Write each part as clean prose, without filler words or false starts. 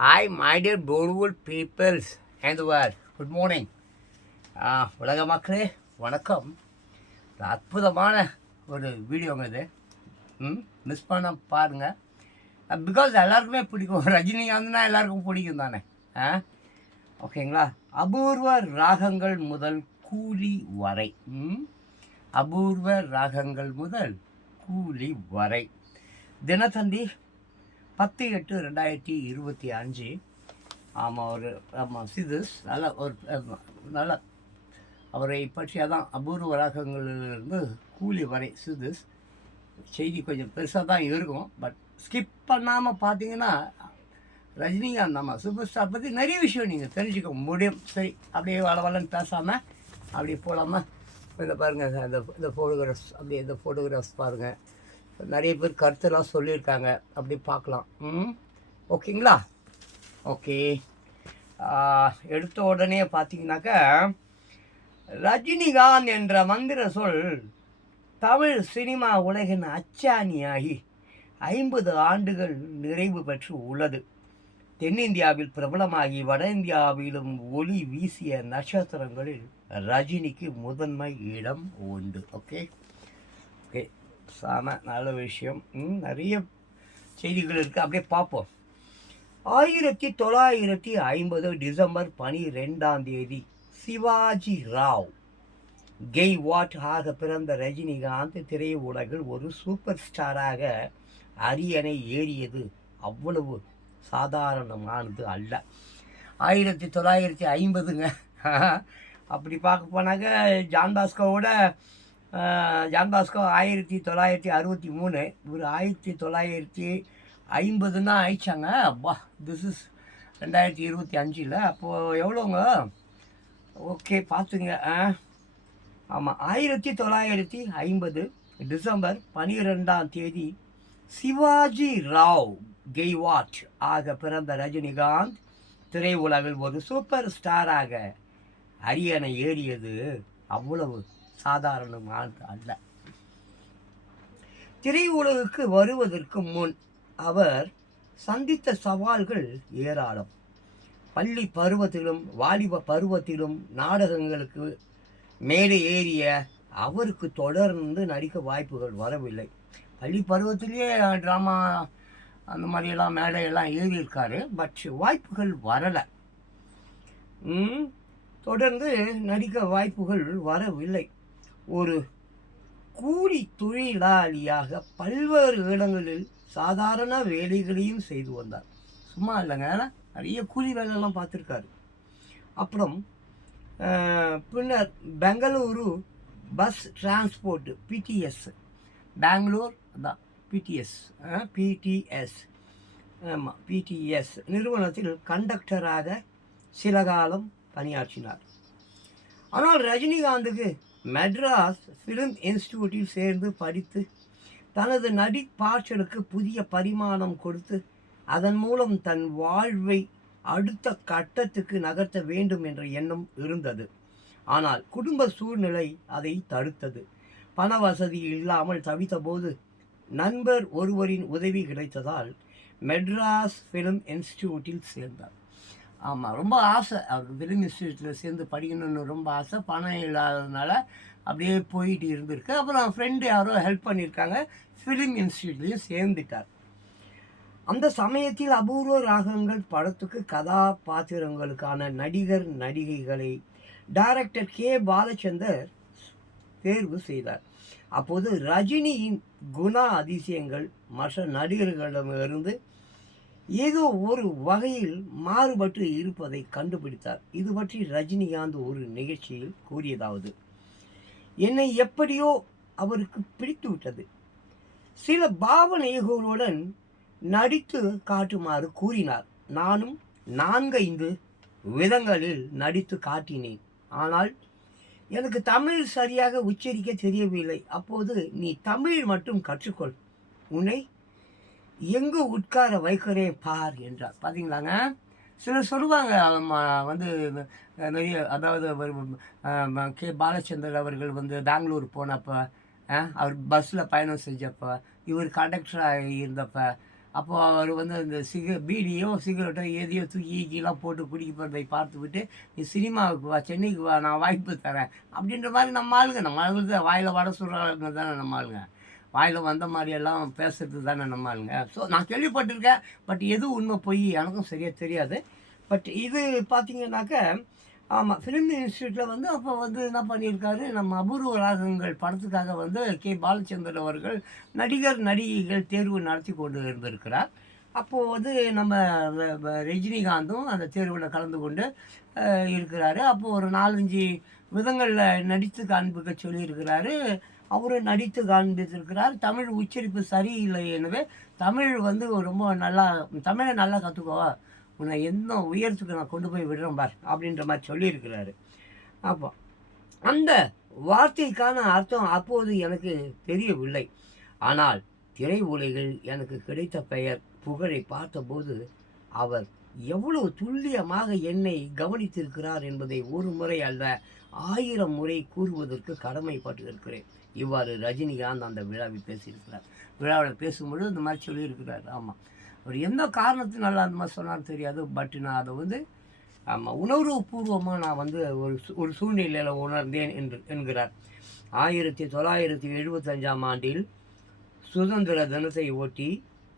Hi, my dear beautiful peoples and the world. Good morning. உலக மக்களே வணக்கம். அற்புதமான ஒரு வீடியோங்க இது. மிஸ் பண்ண பாருங்கள். பிகாஸ் எல்லாருக்குமே பிடிக்கும். ரஜினிகாந்த்னா எல்லாருக்கும் பிடிக்கும் தானே. ஓகேங்களா? அபூர்வ ராகங்கள் முதல் கூலி வரை. அபூர்வ ராகங்கள் முதல் கூலி வரை. தினத்தந்தி 10/8/2025. ஆமாம், ஆமாம் சிதிஸ் நல்ல அவரை பற்றியாக தான் அபூர்வ ராகங்களிலிருந்து கூலி வரை சிதிஸ் செய்தி கொஞ்சம் பெருசாக தான் இருக்கும். பட் ஸ்கிப் பண்ணாமல் பார்த்தீங்கன்னா ரஜினிகாந்த் நம்ம சூப்பர் ஸ்டார் பற்றி நிறைய விஷயம் நீங்கள் தெரிஞ்சுக்க முடியும். சரி, அப்படியே வளவலன்னு பேசாமல் அப்படியே போகலாமா? இந்த பாருங்கள், இந்த ஃபோட்டோகிராஃப்ஸ், அப்படியே இந்த ஃபோட்டோகிராஃப்ஸ் பாருங்கள். நிறைய பேர் கருத்தெல்லாம் சொல்லியிருக்காங்க, அப்படி பார்க்கலாம். ஓகேங்களா? ஓகே. எடுத்த உடனே பார்த்தீங்கன்னாக்கா, ரஜினிகாந்த் என்ற மந்திர சொல் தமிழ் சினிமா உலகின் அச்சாணியாகி 50 ஆண்டுகள் நிறைவு பெற்று உள்ளது. தென்னிந்தியாவில் பிரபலமாகி வட இந்தியாவிலும் ஒளி வீசிய நட்சத்திரங்களில் ரஜினிக்கு முதன்மை இடம் உண்டு. ஓகே ஓகே, சாம நல்ல விஷயம். நிறைய செய்திகள் இருக்குது, அப்படியே பார்ப்போம். 1950 டிசம்பர் 12 சிவாஜி ராவ் கெய்வாட் ஆக பிறந்த ரஜினிகாந்த் திரையுலகில் ஒரு சூப்பர் ஸ்டாராக அரியணை ஏறியது அவ்வளவு சாதாரணமானது அல்ல. 1950ங்க. அப்படி பார்க்க போனாக்க ஜான் பாஸ்கோ 1963, இவர் 1950 ஆயிடுச்சாங்க. அப்பா, திஸ் இஸ் 2025. அப்போது எவ்வளோங்க? ஓகே, பார்த்துங்க. ஆமாம், 1950 டிசம்பர் 12 சிவாஜி ராவ் கெய்வாட் ஆக பிறந்த ரஜினிகாந்த் திரையுலகில் ஒரு சூப்பர் ஸ்டாராக அரியணை ஏறியது அவ்வளவு சாதாரணமானது அல்ல. திரையுலகுக்கு வருவதற்கு முன் அவர் சந்தித்த சவால்கள் ஏராளம். பள்ளி பருவத்திலும் வாலிப பருவத்திலும் நாடகங்களுக்கு மேலே ஏறிய அவருக்கு தொடர்ந்து நடிக்க வாய்ப்புகள் வரவில்லை. பள்ளி பருவத்திலேயே ட்ராமா அந்த மாதிரியெல்லாம் மேடையெல்லாம் ஏறியிருக்காரு. பட் வாய்ப்புகள் வரலை. தொடர்ந்து நடிக்க வாய்ப்புகள் வரவில்லை. ஒரு கூலி தொழிலாளியாக பல்வேறு இடங்களில் சாதாரண வேலைகளையும் செய்து வந்தார். சும்மா இல்லைங்க, நிறைய கூலி வேலையெல்லாம் பார்த்துருக்காரு. அப்புறம் பின்னர் Bengaluru bus transport BTS, Bangalore தான் பிடிஎஸ் ஆமாம் பிடிஎஸ் நிறுவனத்தில் கண்டக்டராக சில காலம் பணியாற்றினார். ஆனால் ரஜினிகாந்துக்கு மெட்ராஸ் ஃபிலிம் இன்ஸ்டிடியூட்டில் சேர்ந்து படித்து தனது நடிப்பாற்றலுக்கு புதிய பரிமாணம் கொடுத்து அதன் மூலம் தன் வாழ்வை அடுத்த கட்டத்துக்கு நகர்த்த வேண்டும் என்ற எண்ணம் இருந்தது. ஆனால் குடும்ப சூழ்நிலை அதை தடுத்தது. பண வசதி இல்லாமல் தவித்தபோது நண்பர் ஒருவரின் உதவி கிடைத்ததால் மெட்ராஸ் ஃபிலிம் இன்ஸ்டிடியூட்டில் சேர்ந்தார். ஆமாம், ரொம்ப ஆசை அவருக்கு ஃபிலிம் இன்ஸ்டியூட்டில் சேர்ந்து படிக்கணும்னு ரொம்ப ஆசை. பணம் இல்லாததுனால அப்படியே போயிட்டு இருந்திருக்கு. அப்புறம் ஃப்ரெண்டு யாரோ ஹெல்ப் பண்ணியிருக்காங்க, ஃபிலிம் இன்ஸ்டியூட்லேயும் சேர்ந்துட்டார். அந்த சமயத்தில் அபூர்வ ராகங்கள் படத்துக்கு கதாபாத்திரங்களுக்கான நடிகர் நடிகைகளை டைரக்டர் கே பாலச்சந்தர் தேர்வு செய்தார். அப்போது ரஜினியின் குண அதிசயங்கள் மற்ற நடிகர்களிடமிருந்து ஏதோ ஒரு வகையில் மாறுபட்டு இருப்பதை கண்டுபிடித்தார். இது பற்றி ரஜினிகாந்த் ஒரு நிகழ்ச்சியில் கூறியதாவது: என்னை எப்படியோ அவருக்கு பிடித்து விட்டது. சில பாவனைகளுடன் நடித்து காட்டுமாறு கூறினார். நானும் 4-5 விதங்களில் நடித்து காட்டினேன். ஆனால் எனக்கு தமிழ் சரியாக உச்சரிக்க தெரியவில்லை. அப்போது நீ தமிழ் மட்டும் கற்றுக்கொள், உன்னை எங்கு உட்கார வைக்கிறேன் பார் என்றார். பார்த்தீங்களாங்க, சிலர் சொல்லுவாங்க வந்து நிறைய, அதாவது கே பாலச்சந்தர் அவர்கள் வந்து பெங்களூர் போனப்போ, அவர் பஸ்ஸில் பயணம் செஞ்சப்போ, இவர் கண்டக்டராக இருந்தப்போ அப்போ அவர் வந்து அந்த பீடியோ சிகரெட்டோ எதையோ தூக்கி ஈக்கிலாம் போட்டு குடிக்க போகிறதை பார்த்துவிட்டு, நீ சினிமாவுக்கு வா, சென்னைக்கு வா, நான் வாய்ப்பு தரேன் அப்படின்ற மாதிரி நம்ம ஆளுங்க தான் வாயில் வடை சுடுற ஆளுங்க தானே நம்ம ஆளுங்க. வாயில் வந்த மாதிரியெல்லாம் பேசுறது தானே நம்ம ஆளுங்க. ஸோ நான் கேள்விப்பட்டிருக்கேன். பட் எது உண்மை பொய் எனக்கும் சரியாக தெரியாது. பட் இது பார்த்தீங்கன்னாக்க ஆமாம், ஃபிலிம் இன்ஸ்டியூட்டில் வந்து அப்போ வந்து என்ன பண்ணியிருக்காரு, நம்ம அபூர்வ ராகங்கள் படத்துக்காக வந்து கே. பாலச்சந்தர் அவர்கள் நடிகர் நடிகைகள் தேர்வு நடத்தி கொண்டு இருந்திருக்கிறார். அப்போது வந்து நம்ம ரஜினிகாந்தும் அந்த தேர்வில் கலந்து கொண்டு இருக்கிறாரு. அப்போது ஒரு 4-5 விதங்களில் நடித்து காண்பிக்க சொல்லியிருக்கிறாரு. அவரும் நடித்து காண்பித்திருக்கிறார். தமிழ் உச்சரிப்பு சரியில்லை, எனவே தமிழ் வந்து ரொம்ப நல்லா, தமிழை நல்லா கற்றுக்கோ, உன்னை எந்த உயரத்துக்கு நான் கொண்டு போய் விடுறேன் பார் அப்படின்ற மாதிரி சொல்லியிருக்கிறாரு. அப்போ அந்த வார்த்தைக்கான அர்த்தம் அப்போது எனக்கு தெரியவில்லை. ஆனால் திரை உலகில் எனக்கு கிடைத்த பெயர் புகழை பார்த்தபோது அவர் எவ்வளவு துல்லியமாக என்னை கவனித்திருக்கிறார் என்பதை ஒரு முறை அல்ல 1000 முறை கூறுவதற்கு கடமைப்பட்டிருக்கிறேன். இவ்வாறு ரஜினிகாந்த் அந்த விழாவில் பேசியிருக்கிறார். விழாவில் பேசும்பொழுது இந்த மாதிரி சொல்லியிருக்கிறார். ஆமாம், அவர் எந்த காரணத்தினால அந்த மாதிரி சொன்னாலும் தெரியாது. பட் நான் அதை வந்து ஆமாம் உணர்வுபூர்வமாக நான் வந்து ஒரு சூழ்நிலையில் உணர்ந்தேன் என்கிறார். 1975ஆம் ஆண்டில் சுதந்திர தினத்தை ஒட்டி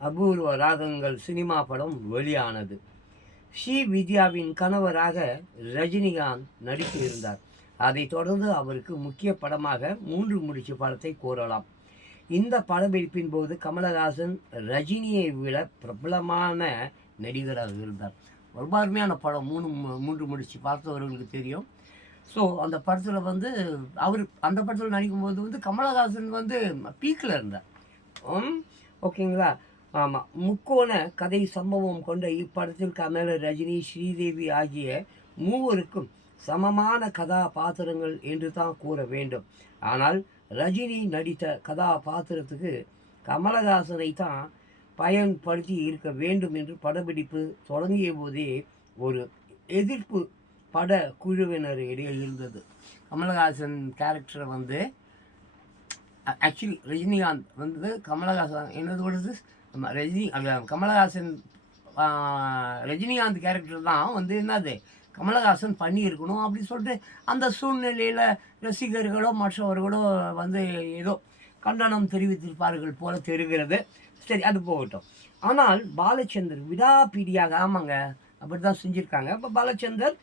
அபூர்வ ராகங்கள் சினிமா படம் வெளியானது. வித்யாவின் கணவராக ரஜினிகாந்த் நடித்து இருந்தார். அதைத் தொடர்ந்து அவருக்கு முக்கிய படமாக 3 முடிச்சு படத்தை கூறலாம். இந்த படப்பிடிப்பின் போது கமலஹாசன் ரஜினியை விட பிரபலமான நடிகராக இருந்தார். ரொம்ப அருமையான படம் 3 முடிச்சு பார்த்தவர்களுக்கு தெரியும். ஸோ அந்த படத்தில் வந்து அவர் அந்த படத்தில் நடிக்கும்போது வந்து கமலஹாசன் வந்து பீக்கில் இருந்தார். ஓகேங்களா? ஆமாம், முக்கோண கதை சம்பவம் கொண்ட இப்படத்தில் கமல், ரஜினி, ஸ்ரீதேவி ஆகிய மூவருக்கும் சமமான கதாபாத்திரங்கள் என்று தான் கூற வேண்டும். ஆனால் ரஜினி நடித்த கதாபாத்திரத்துக்கு கமலஹாசனை தான் பயன்படுத்தி இருக்க வேண்டும் என்று படப்பிடிப்பு தொடங்கிய போதே ஒரு எதிர்ப்பு பட குழுவினரிடையே இருந்தது. கமலஹாசன் கேரக்டரை வந்து ஆக்சுவலி ரஜினிகாந்த் வந்து கமலஹாசன் என்னது கமலஹாசன் ரஜினிகாந்த் கேரக்டர் தான் வந்து என்னது கமலஹாசன் பண்ணியிருக்கணும் அப்படின்னு சொல்லிட்டு அந்த சூழ்நிலையில் ரசிகர்களோ மற்றவர்களோ வந்து ஏதோ கண்டனம் தெரிவித்திருப்பார்கள் போல தெரிகிறது. சரி, அது போகட்டும். ஆனால் பாலச்சந்தர் விடாப்பிடியாக, ஆமாங்க அப்படி தான் செஞ்சுருக்காங்க. இப்போ பாலச்சந்தர்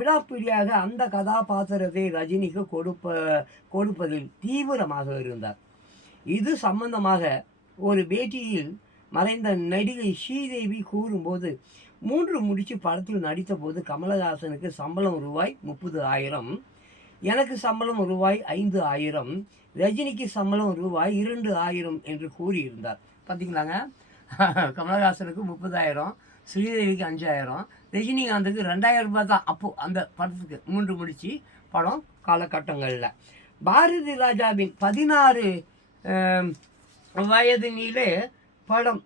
விடாப்பிடியாக அந்த கதாபாத்திரத்தை ரஜினிக்கு கொடுப்பதில் தீவிரமாக இருந்தார். இது சம்பந்தமாக ஒரு பேட்டியில் மறைந்த நடிகை ஸ்ரீதேவி கூறும்போது, 3 முடிச்சு படத்தில் நடித்த போது கமலஹாசனுக்கு சம்பளம் ரூபாய் 30,000, எனக்கு சம்பளம் ரூபாய் 5,000, ரஜினிக்கு சம்பளம் ரூபாய் 2,000 என்று கூறியிருந்தார். பார்த்தீங்களாங்க, கமலஹாசனுக்கு 30,000, ஸ்ரீதேவிக்கு 5,000, ரஜினிகாந்துக்கு 2,000 ரூபாய் தான் அப்போது அந்த படத்துக்கு 3 முடிச்சு படம் காலகட்டங்களில். பாரதி ராஜாவின் 16 வயதினிலே படம்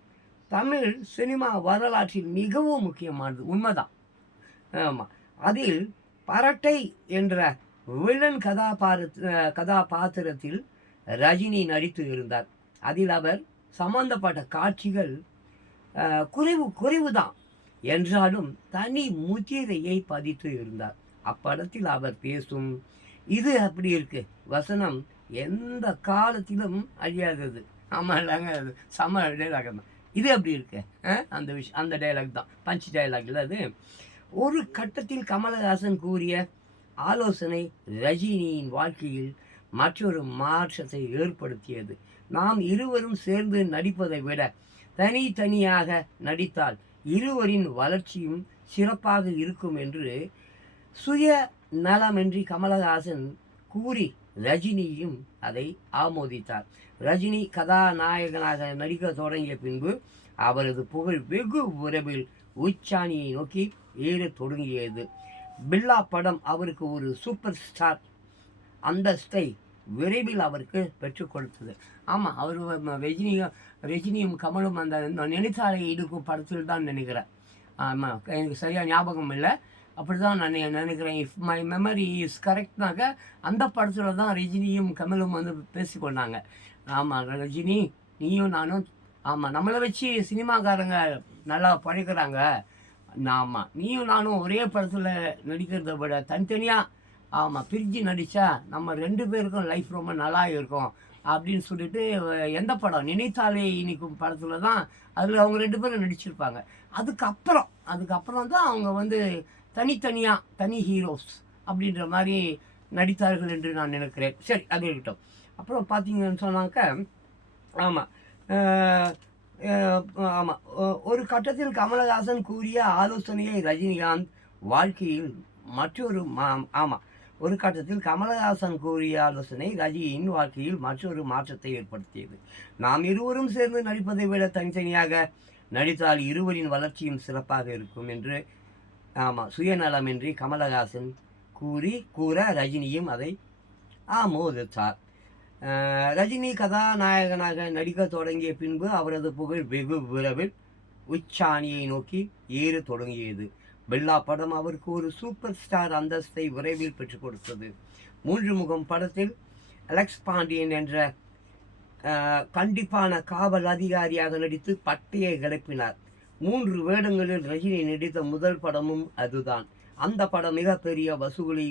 தமிழ் சினிமா வரலாற்றில் மிகவும் முக்கியமானது, உண்மைதான். ஆமாம், அதில் பரட்டை என்ற வில்லன் கதாபாத்திரத்தில் ரஜினி நடித்து இருந்தார். அதில் அவர் சம்பந்தப்பட்ட காட்சிகள் குறைவுதான் என்றாலும் தனி முத்திரையை பதித்து இருந்தார். அப்படத்தில் அவர் பேசும் இது அப்படி இருக்கு வசனம் எந்த காலத்திலும் அழியாதது. ஆமாம் இல்லைங்க, அது சம டைலாக் தான். இது அப்படி இருக்கு அந்த அந்த டைலாக் தான் பஞ்ச் டைலாக்ல. அது ஒரு கட்டத்தில் கமலஹாசன் கூறிய ஆலோசனை ரஜினியின் வாழ்க்கையில் மற்றொரு மாற்றத்தை ஏற்படுத்தியது. நாம் இருவரும் சேர்ந்து நடிப்பதை விட தனித்தனியாக நடித்தால் இருவரின் வளர்ச்சியும் சிறப்பாக இருக்கும் என்று சுய நலமின்றி கமலஹாசன் கூறி ரஜினியும் அதை ஆமோதித்தார். ரஜினி கதாநாயகனாக நடிக்க தொடங்கிய பின்பு அவரது புகழ் வெகு விரைவில் உச்சாணியை நோக்கி ஏறத் தொடங்கியது. பில்லா படம் அவருக்கு ஒரு சூப்பர் ஸ்டார் அந்தஸ்தை விரைவில் அவருக்கு பெற்றுக் கொடுத்தது. ஆமாம், அவர் ரஜினியும் கமலும் அந்த நினைத்தாலை இடுக்கும் படத்தில் தான் நினைக்கிறேன். ஆமாம், எனக்கு சரியாக ஞாபகம் இல்லை, அப்படி தான் நான் நினைக்கிறேன். இஃப் மை மெமரி இஸ் கரெக்ட்னாக்க அந்த படத்தில் தான் ரஜினியும் கமலும் வந்து பேசிக்கொண்டாங்க. ஆமாம், ரஜினி நீயும் நானும் ஆமாம், நம்மளை வச்சு சினிமாக்காரங்க நல்லா பழைக்கிறாங்க. ஆமாம், நீயும் நானும் ஒரே படத்தில் நடிக்கிறத விட தனித்தனியாக ஆமாம் பிரிஞ்சு நடித்தா நம்ம 2 பேருக்கும் லைஃப் ரொம்ப நல்லா இருக்கும் அப்படின்னு சொல்லிட்டு எந்த படம் நினைத்தாலே இனிக்கும் படத்தில் தான் அதில் அவங்க 2 பேரும் நடிச்சிருப்பாங்க. அதுக்கப்புறம் தான் அவங்க வந்து தனித்தனியாக தனி ஹீரோஸ் அப்படின்ற மாதிரி நடித்தார்கள் என்று நான் நினைக்கிறேன். சரி, அது இருக்கட்டும். அப்புறம் பார்த்தீங்கன்னு சொன்னாக்க ஆமாம் ஆமாம் ஒரு கட்டத்தில் கமலஹாசன் கூறிய ஆலோசனையை ரஜினிகாந்த் வாழ்க்கையில் மற்றொரு ஆமாம் ஒரு கட்டத்தில் கமலஹாசன் கூறிய ஆலோசனை ரஜினியின் வாழ்க்கையில் மற்றொரு மாற்றத்தை ஏற்படுத்தியது. நாம் இருவரும் சேர்ந்து நடிப்பதை விட தனித்தனியாக நடித்தால் இருவரின் வளர்ச்சியும் சிறப்பாக இருக்கும் என்று சுயநலமின்றி கமலஹாசன் கூற ரஜினியும் அதை ஆமோதித்தார். ரஜினி கதாநாயகனாக நடிக்க தொடங்கிய பின்பு அவரது புகழ் வெகு விரைவில் உச்சாணியை நோக்கி ஏற தொடங்கியது. பில்லா படம் அவருக்கு ஒரு சூப்பர் ஸ்டார் அந்தஸ்தை விரைவில் பெற்றுக் கொடுத்தது. 3 முகம் படத்தில் அலெக்ஸ் பாண்டியன் என்ற கண்டிப்பான காவல் அதிகாரியாக நடித்து பட்டையை கிளப்பினார். 3 வேடங்களில் ரஜினி நடித்த முதல் படமும் அதுதான். அந்த படம் மிகப்பெரிய வசூலை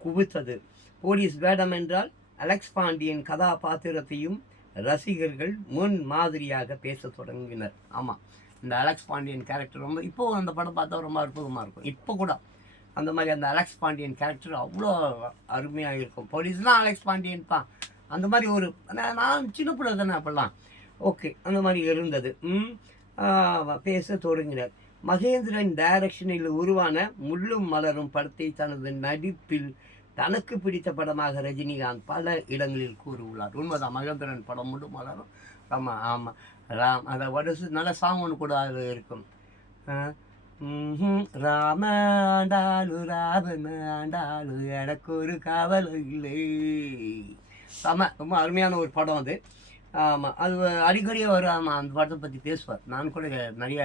குவித்தது. போலீஸ் வேடம் என்றால் அலெக்ஸ் பாண்டியன் கதாபாத்திரத்தையும் ரசிகர்கள் முன் மாதிரியாக பேச தொடங்கினர். ஆமாம், இந்த அலெக்ஸ் பாண்டியன் கேரக்டர் ரொம்ப இப்போது அந்த படம் பார்த்தா ரொம்ப அற்புதமாக இருக்கும். இப்போ கூட அந்த மாதிரி அந்த அலெக்ஸ் பாண்டியன் கேரக்டர் அவ்வளோ அருமையாக இருக்கும். போலீஸ்லாம் அலெக்ஸ் பாண்டியன் தான். அந்த மாதிரி ஒரு நான் சின்ன பிள்ளை தானே அப்பெல்லாம். ஓகே, அந்த மாதிரி இருந்தது. பேச தொடங்கினர். மகேந்திரன் டைரக்ஷனில் உருவான முள்ளும் மலரும் படத்தை தனது நடிப்பில் தனக்கு பிடித்த படமாக ரஜினிகாந்த் பல இடங்களில் கூறியுள்ளார். உண்மைதான், மகேந்திரன் படம் முள்ளும் மலரும் ஆமாம் அதை நல்ல சாங் ஒன்று கூட அது இருக்கும். ராமண்டாலு ராமண்டாலு எனக்கு ஒரு கவலை இல்லை. ரொம்ப அருமையான ஒரு படம் அது. ஆமாம், அது அடிக்கடியே வரும். அந்த படத்தை பற்றி பேசுவார். நான் கூட நிறைய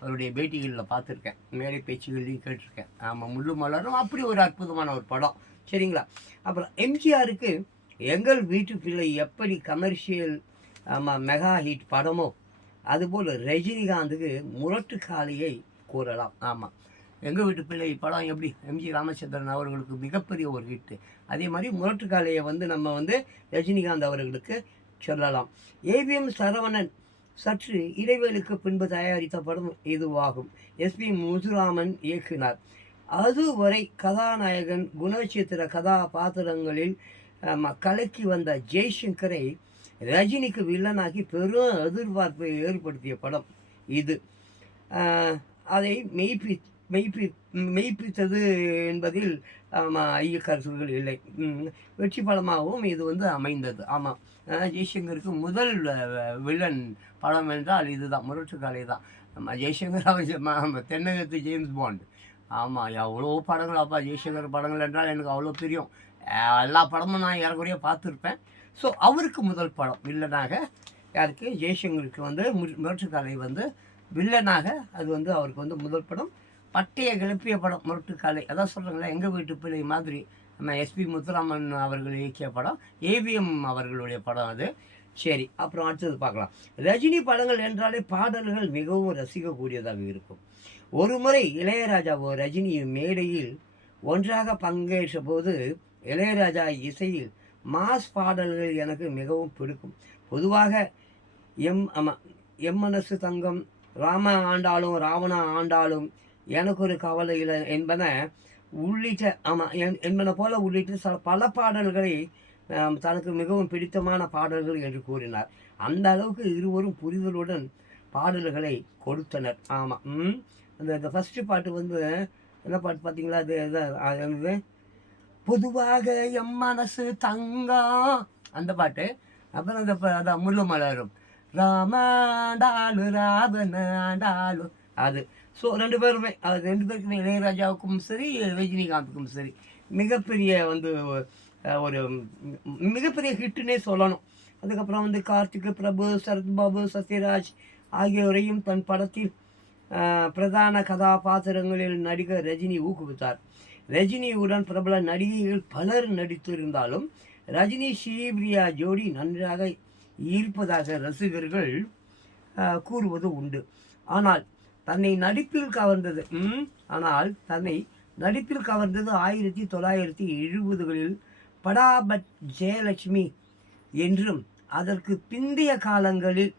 அவருடைய பேட்டிகளில் பார்த்துருக்கேன், மேடை பேச்சுகள்லையும் கேட்டிருக்கேன். ஆமாம், முள்ளு மலரும் அப்படி ஒரு அற்புதமான ஒரு படம். சரிங்களா? அப்புறம் எம்ஜிஆருக்கு எங்கள் வீட்டு பிள்ளை எப்படி கமர்ஷியல் மெகா ஹிட் படமோ அதுபோல் ரஜினிகாந்துக்கு முரட்டு காளையை கூறலாம். ஆமாம், எங்கள் வீட்டு பிள்ளை படம் எப்படி எம்ஜி ராமச்சந்திரன் அவர்களுக்கு மிகப்பெரிய ஒரு ஹிட்டு, அதே மாதிரி முரட்டு காளையை நம்ம ரஜினிகாந்த் அவர்களுக்கு சொல்லலாம். ஏவிஎம் சரவணன் சற்று இடைவேளுக்கு பின்பு தயாரித்த படம் இதுவாகும். எஸ்பி முத்துராமன் இயக்கினார். அதுவரை கதாநாயகன் குணச்சித்திர கதாபாத்திரங்களில் கலக்கி வந்த ஜெய்சங்கரை ரஜினிக்கு வில்லனாகி பெரும் எதிர்பார்ப்பை ஏற்படுத்திய படம் இது. அதை மெய்ப்பித்தது என்பதில் ஐய கருத்துகள் இல்லை. வெற்றி படமாகவும் இது அமைந்தது. ஆமாம், ஜெய்சங்கருக்கு முதல் வில்லன் படம் என்றால் இதுதான், முரட்டு காளை தான். ஜெய்சங்கர் அவர் தென்னகத்து ஜேம்ஸ் பாண்ட். ஆமாம், எவ்வளோ படங்கள் அப்பா ஜெய்சங்கர் படங்கள் என்றால் எனக்கு அவ்வளோ தெரியும். எல்லா படமும் நான் ஏறக்குறைய பார்த்துருப்பேன். ஸோ அவருக்கு முதல் படம் வில்லனாக யாருக்கு ஜெய்சங்கருக்கு முரட்டு காளை வில்லனாக அது அவருக்கு முதல் படம். பட்டையை கிளப்பிய படம் முரட்டு காளை. அதான் சொல்கிறாங்களே, எங்கள் வீட்டு பிள்ளை மாதிரி நம்ம எஸ்பி முத்துராமன் அவர்கள் இயக்கிய படம், ஏவிஎம் அவர்களுடைய படம் அது. சரி, அப்புறம் அடுத்தது பார்க்கலாம். ரஜினி படங்கள் என்றாலே பாடல்கள் மிகவும் ரசிக்கக்கூடியதாக இருக்கும். ஒரு முறை இளையராஜாவோ ரஜினியும் மேடையில் ஒன்றாக பங்கேற்ற போது இளையராஜா இசையில் மாஸ் பாடல்கள் எனக்கு மிகவும் பிடிக்கும். பொதுவாக எம் மனசு தங்கம், ராம ஆண்டாலும் ராவணா ஆண்டாலும் எனக்கு ஒரு கவலை இல்லை என்பன உள்ளிட்ட பல பாடல்களை தனக்கு மிகவும் பிடித்தமான பாடல்கள் என்று கூறினார். அந்த அளவுக்கு இருவரும் புரிதலுடன் பாடல்களை கொடுத்தனர். ஆமாம், அந்த ஃபஸ்ட்டு பாட்டு என்ன பாட்டு பார்த்தீங்களா? அது பொதுவாக எம் மனசு தங்கம் அந்த பாட்டு. அப்புறம் அதான் முள்ளு மலரும் ராமாண்டாலு ராபனாண்டாலு அது. ஸோ 2 பேருமே பேருக்குமே இளையராஜாவுக்கும் சரி ரஜினிகாந்துக்கும் சரி மிகப்பெரிய ஒரு மிகப்பெரிய ஹிட்டுன்னே சொல்லணும். அதுக்கப்புறம் கார்த்திக், பிரபு, சரத்பாபு, சத்யராஜ் ஆகியோரையும் தன் படத்தில் பிரதான கதாபாத்திரங்களில் நடிக்க ரஜினி ஊக்குவித்தார். ரஜினியுடன் பிரபல நடிகைகள் பலர் நடித்திருந்தாலும் ரஜினி ஸ்ரீபிரியா ஜோடி நன்றாக ஈர்ப்பதாக ரசிகர்கள் கூறுவது உண்டு. ஆனால் தன்னை நடிப்பில் கவர்ந்தது ஆனால் நடிப்பில் கவர்ந்தது 1970களில் படாபட் ஜெயலட்சுமி என்றும் அதற்கு பிந்தைய காலங்களில்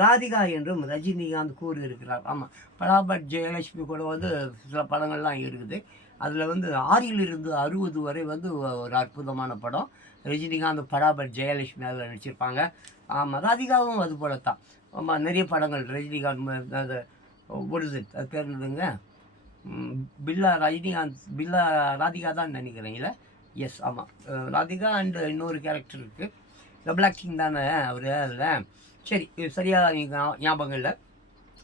ராதிகா என்றும் ரஜினிகாந்த் கூறியிருக்கிறார். ஆமாம், படாபட் ஜெயலட்சுமி கூட வந்து சில படங்கள்லாம் இருக்குது. அதில் வந்து 6லிருந்து 60 வரை வந்து ஒரு அற்புதமான படம். ரஜினிகாந்த் படாபட் ஜெயலட்சுமி அதில் நடிச்சிருப்பாங்க. ஆமாம், ராதிகாவும் அது போல தான். ஆமாம், நிறைய படங்கள் ரஜினிகாந்த் அது ஒடுது அது பேர் என்னதுங்க, பில்லா ராதிகா தான் நினைக்கிறேன். இல்லை, எஸ், ஆமாம், ராதிகா அண்ட் இன்னொரு கேரக்டர் இருக்குது. டபுள் ஆக்டிங் தானே அவர் அதில். சரி, சரியாக ஞாபகம் இல்லை.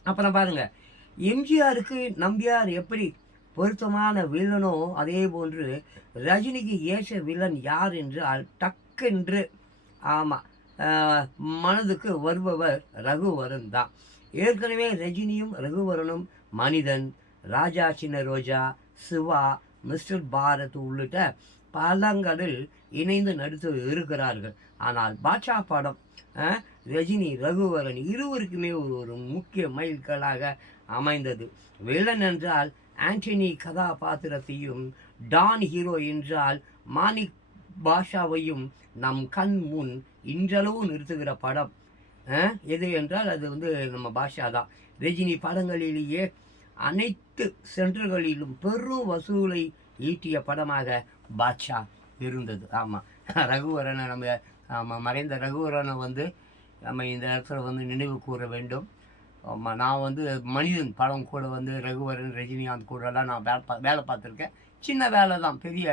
அப்புறம் பாருங்கள், எம்ஜிஆருக்கு நம்பியார் எப்படி பொருத்தமான வில்லனோ அதே போன்று ரஜினிக்கு ஏற்ற வில்லன் யார் என்றால் டக்கென்று ஆமாம் மனதுக்கு வருபவர் ரகுவரன் தான். ஏற்கனவே ரஜினியும் ரகுவரனும் மனிதன், ராஜா சின்ன ரோஜா, சிவா, மிஸ்டர் பாரத் உள்ளிட்ட படங்களில் இணைந்து நடித்து இருக்கிறார்கள். ஆனால் பாட்ஷா படம் ரஜினி ரகுவரன் இருவருக்குமே ஒரு முக்கிய மைல்கல்லாக அமைந்தது. வில்லன் என்றால் ஆண்டனி கதாபாத்திரத்தையும், டான் ஹீரோ என்றால் மாணிக் பாஷாவையும் நம் கண் முன் இன்றளவு நிறுத்துகிற படம் எது என்றால் அது வந்து நம்ம பாஷா தான். ரஜினி படங்களிலேயே அனைத்து சென்டர்களிலும் பெரும் வசூலை ஈட்டிய படமாக பாட்ஷா இருந்தது. ஆமாம், ரகுவரனை நம்ம மறைந்த ரகுவரனை வந்து நம்ம இந்த இடத்துல வந்து நினைவு கூற வேண்டும். ஆமாம், நான் வந்து மனிதன் படம் கூட வந்து ரகுவரன் ரஜினிகாந்த் கூடலாம் நான் வேலை பார்த்துருக்கேன். சின்ன வேலை தான், பெரிய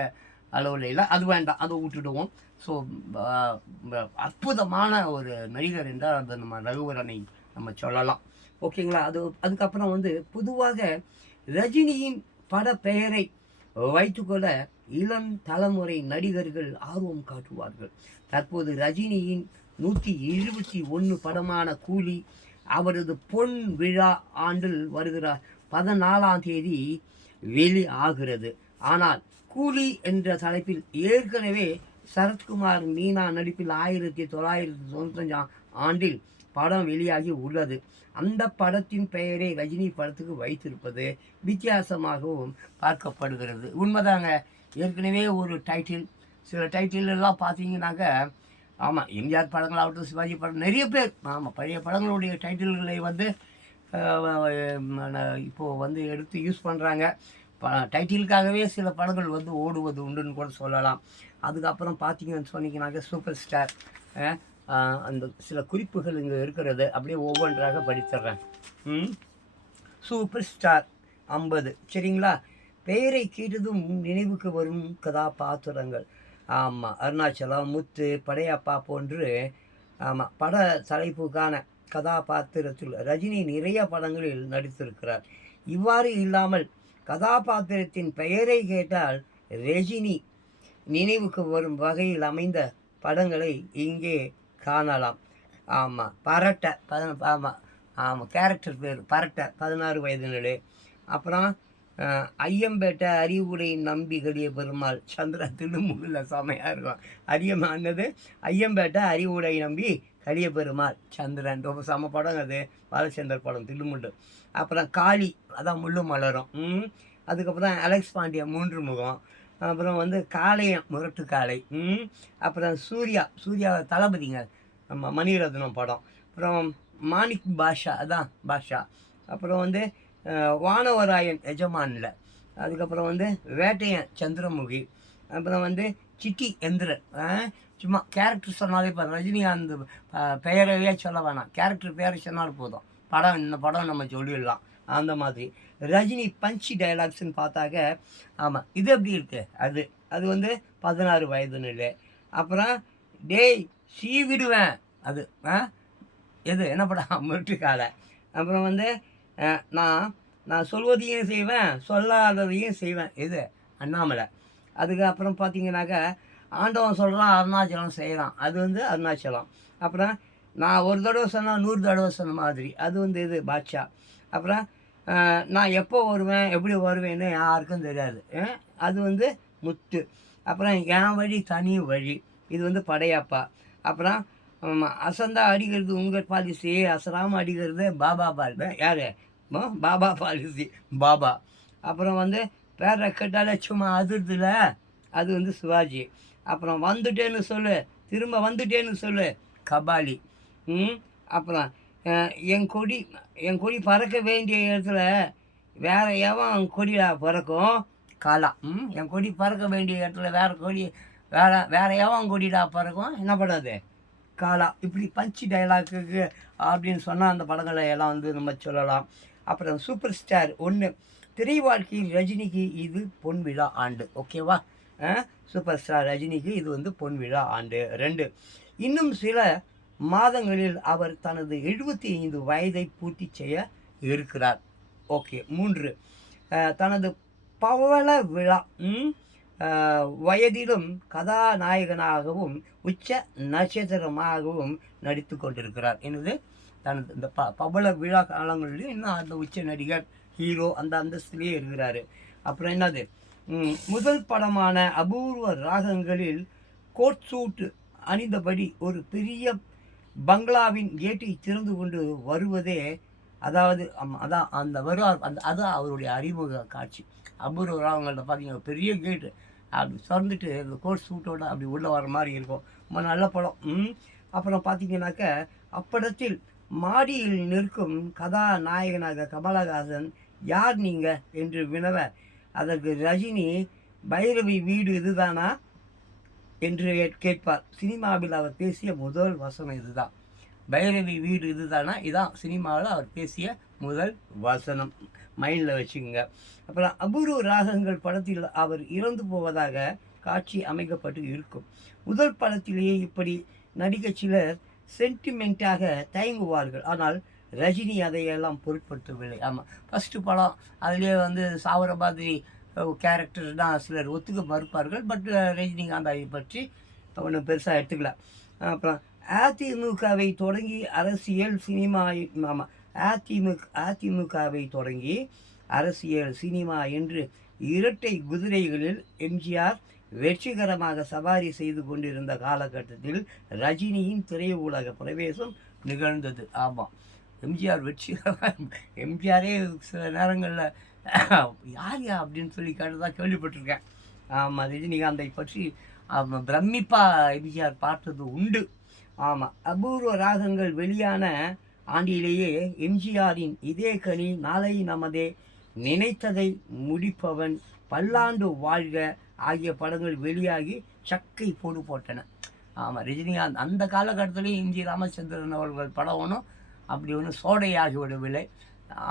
அளவில் இல்லை. அது வேண்டாம், அதை விட்டுடுவோம். ஸோ அற்புதமான ஒரு நடிகர் என்றால் அது நம்ம ரகுவரனை நம்ம சொல்லலாம். ஓகேங்களா? அதுக்கப்புறம் வந்து பொதுவாக ரஜினியின் பட பெயரை வைத்துக்கொள்ள இளம் தலைமுறை நடிகர்கள் ஆர்வம் காட்டுவார்கள். தற்போது ரஜினியின் 171 படமான கூலி அவரது பொன் விழா ஆண்டில் வருகிற 14ஆம் தேதி வெளி ஆகிறது. ஆனால் கூலி என்ற தலைப்பில் ஏற்கனவே சரத்குமார் மீனா நடிப்பில் 1995ஆம் ஆண்டில் படம் வெளியாகி உள்ளது. அந்த படத்தின் பெயரை ரஜினி படத்துக்கு வைத்திருப்பது வித்தியாசமாகவும் பார்க்கப்படுகிறது. உண்மைதாங்க, ஏற்கனவே ஒரு டைட்டில், சில டைட்டில் எல்லாம் பார்த்தீங்கன்னாக்க ஆமாம், எம்ஜிஆர் படங்களாகட்டும், சிவாஜி படம், நிறைய பேர் ஆமாம் பழைய படங்களுடைய டைட்டில்களை வந்து இப்போது வந்து எடுத்து யூஸ் பண்ணுறாங்க. டைட்டிலுக்காகவே சில படங்கள் வந்து ஓடுவது உண்டுன்னு கூட சொல்லலாம். அதுக்கப்புறம் பார்த்தீங்கன்னு சொன்னீங்கன்னாக்க சூப்பர் ஸ்டார், அந்த சில குறிப்புகள் இங்கே இருக்கிறது, அப்படியே ஒவ்வொன்றாக படித்துடுறேன். சூப்பர் ஸ்டார் 50, சரிங்களா? பெயரை கேட்டதும் நினைவுக்கு வரும் கதாபாத்திரங்கள் ஆமாம், அருணாச்சலம், முத்து, படையப்பா போன்று ஆமாம் பட தலைப்புக்கான கதாபாத்திரத்தில் ரஜினி நிறைய படங்களில் நடித்திருக்கிறார். இவ்வாறு இல்லாமல் கதாபாத்திரத்தின் பெயரை கேட்டால் ரஜினி நினைவுக்கு வரும் வகையில் அமைந்த படங்களை இங்கே காணலாம். ஆமாம், பரட்டை ஆமாம் கேரக்டர் பேர் பரட்டை 16 வயது நிலை. அப்புறம் ஐயம்பேட்டை அறிவுடை நம்பி கலிய பெருமாள் சந்திரா திருமுகில் செமையாக இருக்கும். அறியமானது ஐயம்பேட்டை அறிவுடை நம்பி கலிய பெருமாள் சந்திரன் ரொம்ப செம படம் அது, பாலச்சந்தர் படம் திருமுண்டு. அப்புறம் காளி, அதான் முள்ளு மலரும். அதுக்கப்புறம் அலெக்ஸ் பாண்டியா 3 முகம். அப்புறம் வந்து காளையம் முரட்டு காளை. அப்புறம் சூர்யா தளபதிங்க நம்ம மணிரத்னம் படம். அப்புறம் மாணிக் பாஷா, அதான் பாஷா. அப்புறம் வந்து வானவராயன் எஜமானில். அதுக்கப்புறம் வந்து வேட்டையன் சந்திரமுகி. அப்புறம் வந்து சிட்டி எந்திரன். சும்மா கேரக்டர் சொன்னாலே இப்போ ரஜினிகாந்த் பெயரவே சொல்ல வேணாம், கேரக்டர் பேரை சொன்னாலும் போதும், படம் இந்த படம் நம்ம சொல்லிடலாம். அந்த மாதிரி ரஜினி பஞ்சி டைலாக்ஸ்ன்னு பார்த்தாக்க ஆமாம் இது எப்படி இருக்குது, அது வந்து 16 வயது நிலை. அப்புறம் டேய் சீவிடுவேன், அது எது என்ன படம், முரட்டுக்காலை. அப்புறம் வந்து நான் சொல்வதையும் செய்வேன், சொல்லாததையும் செய்வேன், இது அண்ணாமலை. அதுக்கப்புறம் பார்த்தீங்கன்னாக்கா ஆண்டவன் சொல்கிறான், அருணாச்சலம் செய்கிறான், அது வந்து அருணாச்சலம். அப்புறம் நான் ஒரு தடவை சொன்னால் 100 தடவை சொன்ன மாதிரி, அது வந்து இது பாட்ஷா. அப்புறம் நான் எப்போ வருவேன் எப்படி வருவேன்னு யாருக்கும் தெரியாது, அது வந்து முத்து. அப்புறம் என் வழி தனி வழி, இது வந்து படையப்பா. அப்புறம் அசந்தா அடிக்கிறது உங்கள் பாலிசி, அசராமல் அடிக்கிறது பாபா பால் யார் பாபா பாலிசி பாபா. அப்புறம் வந்து பேரை கேட்டாலே சும்மா அதிர்துல அது வந்து சிவாஜி. அப்புறம் வந்துட்டேன்னு சொல்லு, திரும்ப வந்துட்டேன்னு சொல்லு கபாலி. அப்புறம் என் கொடி பறக்க வேண்டிய இடத்துல வேற எவன் கொடியா பறக்கும் காலா. என் கொடி பறக்க வேண்டிய இடத்துல வேற எவன் கொடிடா பறக்கும் என்ன படாது காலா. இப்படி பஞ்சு டைலாக்கு அப்படின்னு சொன்னால் அந்த படங்களை எல்லாம் வந்து நம்ம சொல்லலாம். அப்புறம் சூப்பர் ஸ்டார் 1 திரை வாழ்க்கையில் ரஜினிக்கு இது பொன் விழா ஆண்டு. ஓகேவா? சூப்பர் ஸ்டார் ரஜினிக்கு இது வந்து பொன் விழா ஆண்டு. 2 இன்னும் சில மாதங்களில் அவர் தனது 75 வயதை பூர்த்தி செய்ய இருக்கிறார். ஓகே. 3 தனது பவள விழா வயதிலும் கதாநாயகனாகவும் உச்ச நட்சத்திரமாகவும் நடித்து கொண்டிருக்கிறார். என்னது தனது இந்த பவள விழா காலங்களிலும் இன்னும் அந்த உச்ச நடிகர் ஹீரோ அந்த அந்தஸ்திலே இருக்கிறாரு. அப்புறம் என்னது முதல் படமான அபூர்வ ராகங்களில் கோட் சூட் அணிந்தபடி ஒரு பெரிய பங்களாவின் கேட்டை திறந்து கொண்டு வருவதே அதாவது அதான் அந்த வருவார் அதான் அவருடைய அறிமுக காட்சி. அபூர்வ ராகங்கள்ட்ட பார்த்தீங்கன்னா பெரிய கேட்டு அப்படி திறந்துட்டு இந்த கோட் சூட்டோட அப்படி உள்ளே வர மாதிரி இருக்கும். ரொம்ப நல்ல படம். அப்புறம் பார்த்தீங்கன்னாக்க அப்படத்தில் மாடியில் நிற்கும் கதாநாயகனாக கமலஹாசன் யார் நீங்கள் என்று வினவ அதற்கு ரஜினி பைரவி வீடு இதுதானா என்று கேட்பார். சினிமாவில் அவர் பேசிய முதல் வசனம் இதுதான். பைரவி வீடு இதுதானா இதான் சினிமாவில் அவர் பேசிய முதல் வசனம். மைண்டில் வச்சுக்கோங்க. அப்புறம் அபூர்வ ராகங்கள் படத்தில் அவர் இறந்து போவதாக காட்சி அமைக்கப்பட்டு இருக்கும். முதல் படத்திலேயே இப்படி நடிக்க சிலர் சென்டிமெண்ட்டாக தயங்குவார்கள். ஆனால் ரஜினி அதையெல்லாம் பொருட்படுத்தவில்லை. ஆமாம், ஃபஸ்ட்டு படம் அதிலே வந்து சாவர மாதிரி கேரக்டர் தான் சிலர் ஒத்துக்க மறுப்பார்கள். பட் ரஜினிகாந்த் அதை பற்றி ஒன்றும் பெருசாக எடுத்துக்கல. அப்புறம் அதிமுகவை தொடங்கி அரசியல் சினிமா ஆமாம் அதிமுகவை தொடங்கி அரசியல் சினிமா என்று இரட்டை குதிரைகளில் எம்ஜிஆர் வெற்றிகரமாக சவாரி செய்து கொண்டிருந்த காலகட்டத்தில் ரஜினியின் திரையுலக பிரவேசம் நிகழ்ந்தது. ஆமாம், எம்ஜிஆர் எம்ஜிஆரே சில நேரங்களில் யார் அப்படின்னு சொல்லி கேட்டதாக கேள்விப்பட்டிருக்கேன். ஆமாம், ரஜினிகாந்தை பற்றி பிரமிப்பாக எம்ஜிஆர் பார்த்தது உண்டு. ஆமாம், அபூர்வ ராகங்கள் வெளியான ஆண்டிலேயே எம்ஜிஆரின் இதே கனி, நாளை நமதே, நினைத்ததை முடிப்பவன், பல்லாண்டு வாழ்க ஆகிய படங்கள் வெளியாகி சக்கை போட்டன. ஆமாம், ரஜினிகாந்த் அந்த காலகட்டத்திலேயும் எம்ஜி ராமச்சந்திரன் அவர்கள் படம் ஒன்றும் அப்படி ஒன்றும் சோடையாகி விடவில்லை.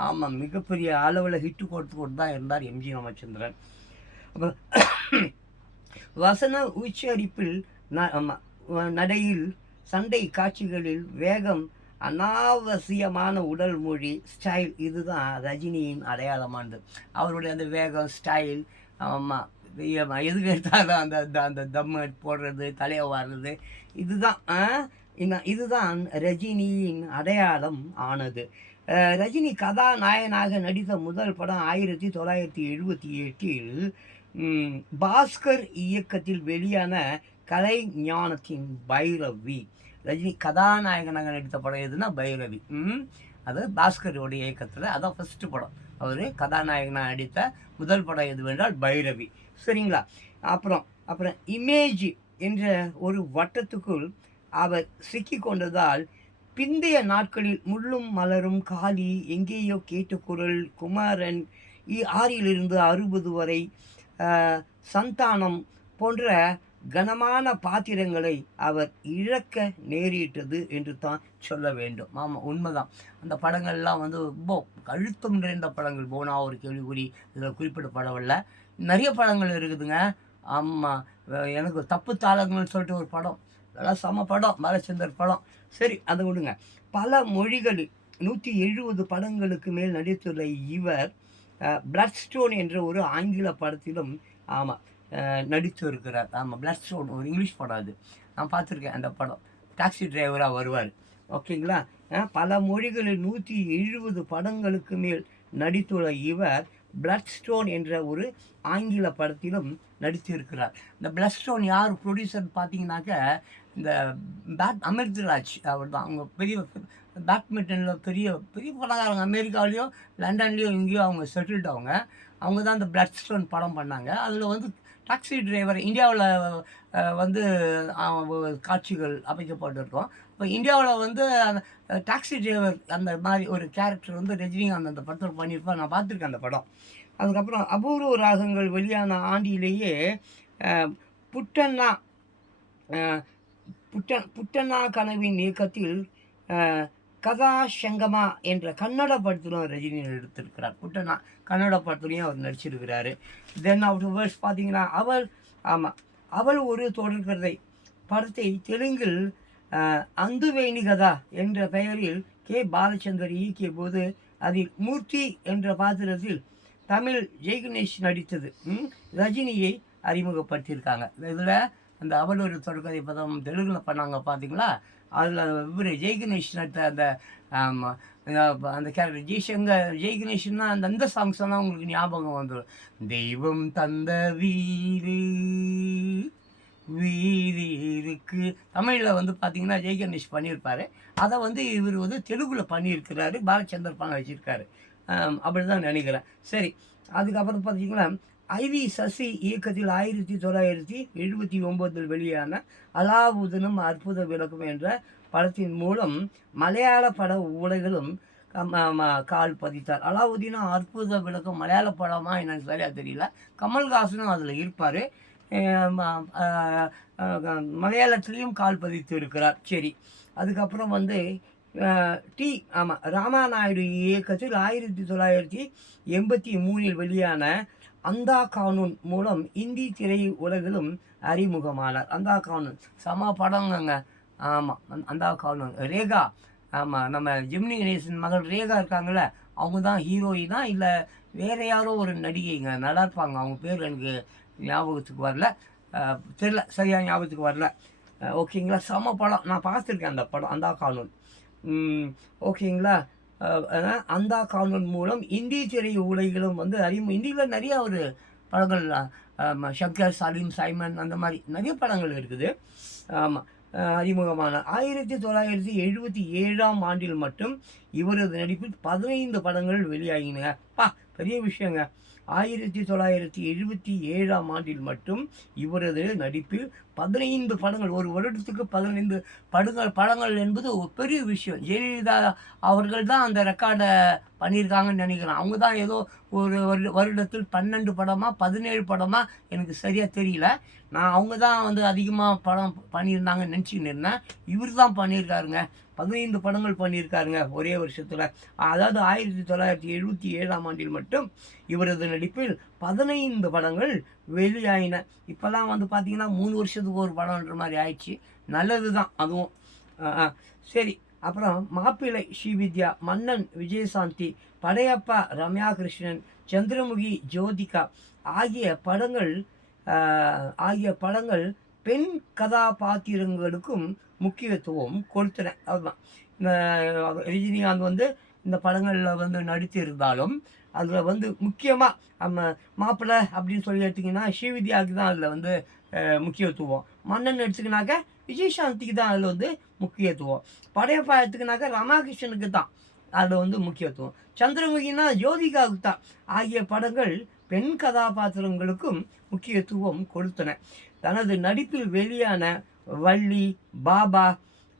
ஆமாம், மிகப்பெரிய அளவில் ஹிட்டு கொடுத்து தான் இருந்தார் எம்ஜி ராமச்சந்திரன். அப்புறம் வசன உச்சரிப்பில் நடையில், சண்டை காட்சிகளில் வேகம், அனாவசியமான உடல் மொழி, ஸ்டைல் இதுதான் ரஜினியின் அடையாளமானது. அவருடைய அந்த வேகம், ஸ்டைல், ஆமாம், எதுக்கு எடுத்தாலும் அந்த அந்த தம்மு போடுறது, தலையை வாடுறது, இதுதான் ரஜினியின் அடையாளம் ஆனது. ரஜினி கதாநாயகனாக நடித்த முதல் படம் 1978 பாஸ்கர் இயக்கத்தில் வெளியான கலை ஞானத்தின் பைரவி. ரஜினி கதாநாயகனாக நடித்த படம் எதுனா பைரவி. அது பாஸ்கருடைய இயக்கத்தில் அதான் ஃபஸ்ட்டு படம். அவர் கதாநாயகனாக நடித்த முதல் படம் எதுவென்றால் பைரவி. சரிங்களா? அப்புறம் இமேஜ் என்ற ஒரு வட்டத்துக்குள் அவர் சிக்கி கொண்டதால் பிந்தைய நாட்களில் முள்ளும் மலரும், காளி, எங்கேயோ கேட்ட குரல், குமாரன் 6 to 60 வரை, சந்தானம் போன்ற கனமான பாத்திரங்களை அவர் இழக்க நேரிட்டது என்று தான் சொல்ல வேண்டும். ஆமாம், உண்மைதான். அந்த படங்கள்லாம் வந்து ரொம்ப அழுத்தம் நிறைந்த படங்கள். போனா ஒரு கேள்விக்குறி இதில் குறிப்பிடப்படவில்லை. நிறைய படங்கள் இருக்குதுங்க. ஆமாம், எனக்கு தப்பு தாளங்கள்னு சொல்லிட்டு ஒரு படம், அதெல்லாம் செம படம், பாலச்சந்தர் படம். சரி, அதை விடுங்க. பல மொழிகளில் 170 படங்களுக்கு மேல் நடித்துள்ள இவர் பிளட் ஸ்டோன் என்ற ஒரு ஆங்கில படத்திலும் நடித்து இருக்கிறார். ஆமாம், பிளட் ஸ்டோன் ஒரு இங்கிலீஷ் படம். அது நான் பார்த்துருக்கேன். அந்த படம் டாக்ஸி டிரைவராக வருவார். ஓகேங்களா? பல மொழிகளில் 170 படங்களுக்கு மேல் நடித்துள்ள இவர் பிளட் ஸ்டோன் என்ற ஒரு ஆங்கில படத்திலும் நடித்திருக்கிறார். இந்த பிளட் ஸ்டோன் யார் ப்ரொடியூசர் பார்த்தீங்கன்னாக்க இந்த அமிர்தராஜ் அவர் தான். அவங்க பெரிய பேட்மிண்டனில் பெரிய பெரிய பணக்காரங்க. அமெரிக்காலேயும் லண்டன்லேயும் எங்கேயோ அவங்க செட்டில்டு. அவங்க தான் இந்த பிளட் ஸ்டோன் படம் பண்ணாங்க. அதில் வந்து டாக்ஸி டிரைவர் இந்தியாவில் வந்து காட்சிகள் அமைக்கப்பட்டிருக்கோம். இப்போ இந்தியாவில் வந்து அந்த டாக்ஸி டிரைவர் அந்த மாதிரி ஒரு கேரக்டர் வந்து ரஜினிகாந்த் அந்த படத்தில் பண்ணியிருப்பார். நான் பார்த்துருக்கேன் அந்த படம். அதுக்கப்புறம் அபூர்வ ராகங்கள் வெளியான ஆண்டிலேயே புட்டண்ணா புட்டண்ணா கனவின் இயக்கத்தில் கதா சங்கமா என்ற கன்னட படத்திலும் ரஜினி எடுத்திருக்கிறார். புட்டண்ணா கன்னட படத்துலையும் அவர் நடிச்சிருக்கிறாரு. தென் ஆஃப்டர்வர்ட்ஸ் பார்த்தீங்கன்னா அவள் ஒரு தொடர்கதை படத்தை தெலுங்கில் அந்துவேணி கதா என்ற பெயரில் கே பாலச்சந்தர் இயக்கிய போது அதில் மூர்த்தி என்ற பாத்திரத்தில் தமிழ் ஜெய்கணேஷ் நடித்தது ரஜினியை அறிமுகப்படுத்தியிருக்காங்க. இதில் அந்த அவள் ஒரு தொடர்கதை பதம் தெலுங்கில் பண்ணாங்க பார்த்தீங்களா? அதில் இவர் ஜெய்கணேஷ் நடித்த அந்த கேரக்டர் ஜெய்கணேஷ்னா அந்த சாங்ஸ் எல்லாம் உங்களுக்கு ஞாபகம் வந்துடும். தெய்வம் தந்த வீடு வீதிருக்கு தமிழில் வந்து பார்த்தீங்கன்னா ஜெய்கணேஷ் பண்ணியிருப்பார். அதை வந்து இவர் வந்து தெலுங்கில் பண்ணியிருக்கிறாரு. பாலச்சந்தர் பண்ண வச்சுருக்காரு. அப்படி தான் நினைக்கிறேன். சரி, அதுக்கப்புறம் பார்த்தீங்கன்னா ஐவி சசி இயக்கத்தில் 1979 வெளியான அலாவுதீனும் அற்புத விளக்கம் என்ற படத்தின் மூலம் மலையாள பட உலகிலும் கால் பதித்தார். அலாவுதீனும் அற்புத விளக்கம் மலையாள படமா என்னன்னு சரியாக தெரியல. கமல்ஹாசனும் அதில் இருப்பார். மலையாளத்துலேயும் கால் பதித்து இருக்கிறார். சரி, அதுக்கப்புறம் வந்து ராமாநாயுடு இயக்கத்தில் 1983 வெளியான அந்தா கானூன் மூலம் இந்தி திரை உலகிலும் அறிமுகமானார். அந்தா கானூன் சம படங்க. ஆமாம், அந்தா கானூன் ரேகா. ஆமாம், நம்ம ஜெமினி கணேசன் மகள் ரேகா இருக்காங்களே, அவங்க தான் ஹீரோயினா இல்லை வேறு யாரோ ஒரு நடிகைங்க நல்லா இருப்பாங்க. அவங்க பேர் எனக்கு ஞாபகத்துக்கு வரல, தெரில, சரியாக ஞாபகத்துக்கு வரல. ஓகேங்களா, சம படம். நான் பார்த்துருக்கேன் அந்த படம் அந்தா கானூன். ஓகேங்களா, அந்தா கானூன் மூலம் இந்தி திரை உலகிலும் வந்து இந்தியில் நிறையா ஒரு படங்கள் ஷங்கர், சலீம், சைமன் அந்த மாதிரி நிறைய படங்கள் இருக்குது. ஆமாம், அறிமுகமான 1977 ஆண்டில் மட்டும் இவரது நடிப்பில் 15 படங்கள் வெளியாகின. பெரிய விஷயங்க. 1977 ஆண்டில் மட்டும் இவரது நடிப்பில் 15 படங்கள், ஒரு வருடத்துக்கு 15 படங்கள் என்பது ஒரு பெரிய விஷயம். ஜெயலலிதா அவர்கள் தான் அந்த ரெக்கார்டை பண்ணியிருக்காங்கன்னு நினைக்கிறேன். அவங்க தான் ஏதோ ஒரு வருடத்தில் 12 படமா 17 படமா எனக்கு சரியாக தெரியல. நான் அவங்க தான் வந்து அதிகமாக படம் பண்ணியிருந்தாங்கன்னு நினச்சிக்கிட்டு இருந்தேன். இவர் தான் பண்ணியிருக்காருங்க, 15 படங்கள் பண்ணியிருக்காருங்க ஒரே வருஷத்தில். அதாவது 1977 ஆண்டில் மட்டும் இவரது நடிப்பில் 15 படங்கள் வெளியாயின. இப்போல்லாம் வந்து பார்த்திங்கன்னா 3 வருஷத்துக்கு ஒரு படம்ன்ற மாதிரி ஆயிடுச்சு. நல்லது தான் அதுவும். சரி, அப்புறம் மாப்பிள்ளை ஸ்ரீவித்யா, மன்னன் விஜயசாந்தி, படையப்பா ரம்யா கிருஷ்ணன், சந்திரமுகி ஜோதிகா ஆகிய படங்கள் பெண் கதாபாத்திரங்களுக்கும் முக்கியத்துவம் கொடுத்தன. அதுதான் ரஜினிகாந்த் வந்து இந்த படங்களில் வந்து நடித்திருந்தாலும் அதில் வந்து முக்கியமாக நம்ம மாப்பிள்ளை அப்படின்னு சொல்லி எடுத்திங்கன்னா ஸ்ரீவித்யாவுக்கு தான் அதில் வந்து முக்கியத்துவம். மன்னன் எடுத்துக்கினாக்க விஜயசாந்திக்கு தான் அதில் வந்து முக்கியத்துவம். படையப்பா எடுத்துக்கினாக்க ராமகிருஷ்ணனுக்கு தான் அதில் வந்து முக்கியத்துவம். சந்திரமுகினா ஜோதிகாவுக்கு தான். ஆகிய படங்கள் பெண் கதாபாத்திரங்களுக்கும் முக்கியத்துவம் கொடுத்தன. தனது நடிப்பில் வெளியான வள்ளி, பாபா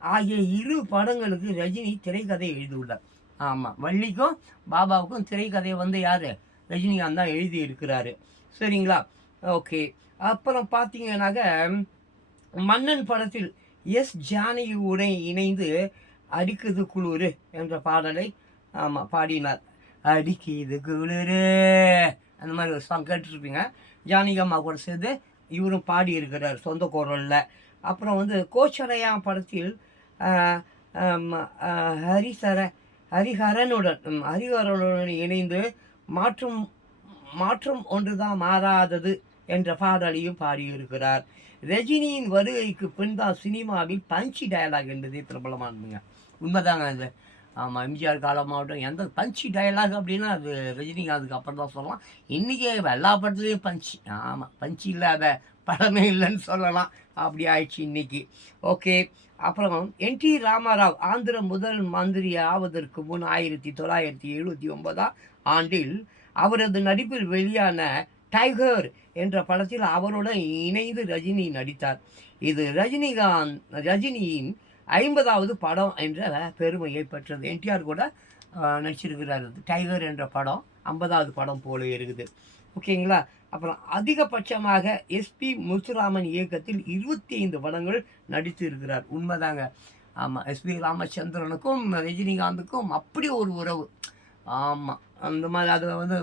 ஆகிய 2 படங்களுக்கு ரஜினி திரைக்கதை எழுதியுள்ளார். ஆமாம், வள்ளிக்கும் பாபாவுக்கும் திரைக்கதையை வந்து யார்? ரஜினிகாந்த் தான் எழுதி இருக்கிறாரு. சரிங்களா, ஓகே. அப்புறம் பார்த்தீங்கன்னாக்க மன்னன் படத்தில் எஸ் ஜானகியுடன் இணைந்து அடிக்குது குளிரு என்ற பாடலை பாடினார். அடிக்குது குளிரு அந்த மாதிரி ஒரு சாங் கேட்டுருப்பீங்க. ஜானகி அம்மா கூட சேர்ந்து இவரும் பாடி இருக்கிறார் சொந்த குரலில். அப்புறம் வந்து கோச்சரையா படத்தில் ஹரிஹரனுடன் இணைந்து மாற்றம் ஒன்றுதான் மாறாதது என்ற பாடலையும் பாடியிருக்கிறார். ரஜினியின் வருகைக்கு பின் தான் சினிமாவில் பஞ்சி டயலாக் என்பதே பிரபலமானதுங்க. உண்மைதாங்க அது. ஆமாம், எம்ஜிஆர் காலமாகட்டும் எந்த பஞ்சி டயலாக் அப்படின்னா அது ரஜினிகாந்துக்கு அப்புறம் தான் சொல்லலாம். இன்றைக்கி எல்லா படத்துலேயும் பஞ்சி. ஆமாம், பஞ்சி இல்லாத படமே இல்லைன்னு சொல்லலாம். அப்படி ஆயிடுச்சு இன்னைக்கு. ஓகே. அப்புறம் என்.டி. ராமாராவ் ஆந்திர முதல் மந்திரி ஆவதற்கு முன் 1979ஆம் ஆண்டில் அவரது நடிப்பில் வெளியான டைகர் என்ற படத்தில் அவருடன் இணைந்து ரஜினி நடித்தார். இது ரஜினியின் 50வது படம் என்ற பெருமையை பெற்றது. என்டிஆர் கூட நடிச்சிருக்கிறார். டைகர் என்ற படம் 50வது படம் போல இருக்குது. ஓகேங்களா. அப்புறம் அதிகபட்சமாக எஸ்பி முத்துராமன் இயக்கத்தில் 25 படங்கள் நடித்து இருக்கிறார். உண்மைதாங்க. ஆமாம், எஸ்பி ராமச்சந்திரனுக்கும் ரஜினிகாந்துக்கும் அப்படி ஒரு உறவு. ஆமாம், அந்த மாதிரி அது வந்து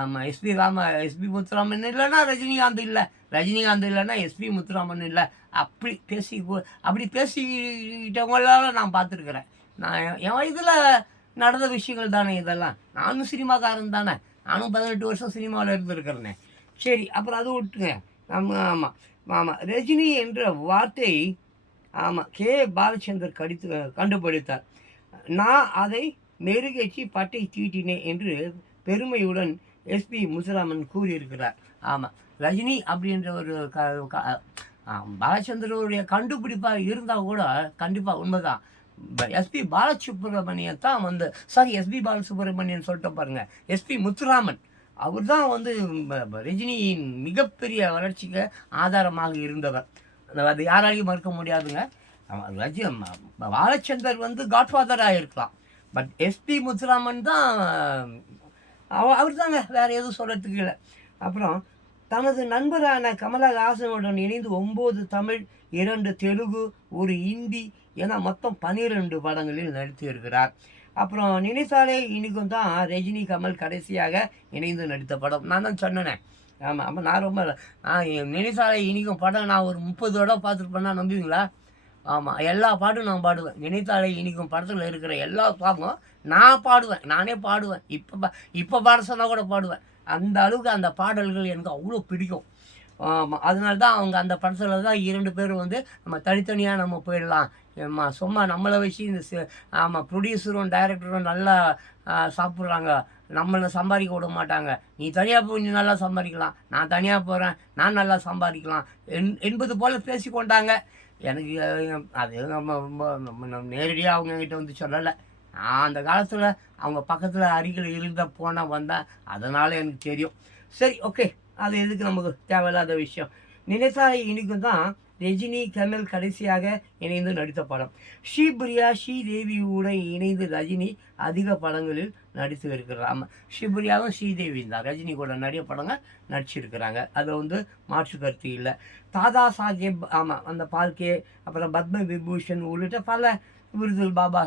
ஆமாம், எஸ்பி முத்துராமன் இல்லைன்னா ரஜினிகாந்த் இல்லை, ரஜினிகாந்த் இல்லைன்னா எஸ்பி முத்துராமன் இல்லை. அப்படி பேசிக்கிட்டவங்களால நான் பார்த்துருக்குறேன். நான் என் வயதில் நடந்த விஷயங்கள் தானே இதெல்லாம். நானும் சினிமாக்காரன் தானே, நானும் 18 வருஷம் சினிமாவில் இருந்திருக்கிறேனே. சரி, அப்புறம் அது விட்டுங்க. ஆமாம் ஆமாம், ரஜினி என்ற வார்த்தை கே பாலச்சந்தர் கண்டுபிடித்தார். நான் அதை மெருகேற்றி பட்டை தீட்டினேன் என்று பெருமையுடன் எஸ்பி முத்துராமன் கூறியிருக்கிறார். ஆமாம், ரஜினி அப்படின்ற ஒரு பாலச்சந்தருடைய கண்டுபிடிப்பாக இருந்தால் கூட கண்டிப்பாக உண்மைதான். எஸ்பி பாலசுப்ரமணியன் தான் எஸ்பி பாலசுப்ரமணியன் சொல்லிட்டு பாருங்க, எஸ்பி முத்துராமன் அவர் தான் ரஜினியின் மிகப்பெரிய வளர்ச்சிக்கு ஆதாரமாக இருந்தவர். அது யாராலையும் மறுக்க முடியாதுங்க. பாலச்சந்தர் காட்ஃபாதராக இருக்கலாம், பட் எஸ்பி முத்துராமன் தான் அவர் தாங்க, வேறு எதுவும் சொல்கிறதுக்கு இல்லை. அப்புறம் தனது நண்பரான கமலஹாசனுடன் இணைந்து 9 தமிழ், 2 தெலுங்கு, 1 ஹிந்தி என மொத்தம் 12 படங்களில் நடித்து இருக்கிறார். அப்புறம் நினைத்தாலே இனிக்கும் தான் ரஜினி கமல் கடைசியாக இணைந்து நடித்த படம். நான் தான் சொன்னேனே. ஆமாம் ஆமாம், நான் ரொம்ப நினைத்தாலே இனிக்கும் படம் நான் ஒரு 30 தடவை பார்த்துருப்பேன்னா நம்புவீங்களா? ஆமாம், எல்லா பாட்டும் நான் பாடுவேன். நினைத்தாலே இனிக்கும் படத்தில் இருக்கிற எல்லா சாங்கும் நான் பாடுவேன், நானே பாடுவேன். இப்போ பாட சொன்னால் கூட பாடுவேன். அந்த அளவுக்கு அந்த பாடல்கள் எனக்கு அவ்வளோ பிடிக்கும். அதனால தான் அவங்க அந்த படத்தில் தான் 2 பேரும் நம்ம தனித்தனியாக நம்ம போயிடலாம், சும்மா நம்மளை வச்சு இந்த ப்ரொடியூசரும் டைரக்டரும் நல்லா சாப்பிட்றாங்க, நம்மளை சம்பாதிக்க விட மாட்டாங்க. நீ தனியாக போய் நீ நல்லா சம்பாதிக்கலாம், நான் தனியாக போகிறேன் நான் நல்லா சம்பாதிக்கலாம் என்பது போல் பேசி கொண்டாங்க. எனக்கு அது நம்ம நேரடியாக அவங்கக்கிட்ட சொல்லலை. நான் அந்த காலத்தில் அவங்க பக்கத்தில் அருகில் இருந்த போனால் வந்தேன், அதனால் எனக்கு தெரியும். சரி, ஓகே, அது எதுக்கு நமக்கு தேவையில்லாத விஷயம். நினைத்தாலே இனிக்கும் தான் ரஜினி கமல் கடைசியாக இணைந்து நடித்த படம். ஸ்ரீபிரியா ஸ்ரீதேவியுடன் இணைந்து ரஜினி அதிக படங்களில் நடித்து இருக்கிறார். ஆமாம், ஸ்ரீபிரியாவும் ஸ்ரீதேவி தான் ரஜினி கூட நிறைய படங்கள் நடிச்சிருக்கிறாங்க, அது மாற்று கருத்து இல்லை. தாதா சாஹேப், அந்த பால்கே, அப்புறம் பத்ம விபூஷன் உள்ளிட்ட பல விருதுகள் பாபா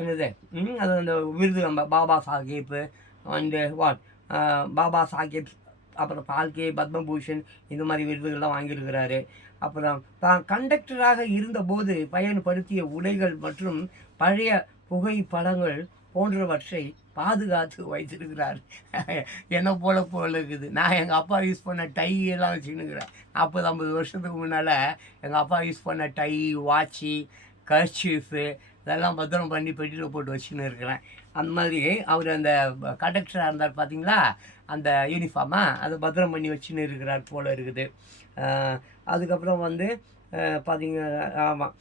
என்னது அது அந்த விருது பாபா சாஹேப்பு பாபா சாஹேப், அப்புறம் பால்கே, பத்மபூஷன் இந்த மாதிரி விருதுகள்லாம் வாங்கியிருக்கிறாரு. அப்புறம் தான் கண்டக்டராக இருந்தபோது பயன்படுத்திய உடைகள் மற்றும் பழைய புகைப்படங்கள் போன்றவற்றை பாதுகாத்து வைத்திருக்கிறார். என்னை போல இருக்குது. நான் எங்கள் அப்பா யூஸ் பண்ண டை எல்லாம் வச்சுன்னுக்கிறேன். 40-50 வருஷத்துக்கு முன்னால் எங்கள் அப்பா யூஸ் பண்ண டை, வாட்சி, கர்ச்சீஃபு இதெல்லாம் பத்திரம் பண்ணி பெட்டியில் போட்டு வச்சுன்னு இருக்கிறேன். அந்த மாதிரி அவர் அந்த கண்டக்டராக இருந்தார் பார்த்தீங்களா, அந்த யூனிஃபார்மாக அது பத்திரம் பண்ணி வச்சுன்னு இருக்கிறார் போல் இருக்குது. அதுக்கப்புறம் பார்த்தீங்க, ஆமாம்,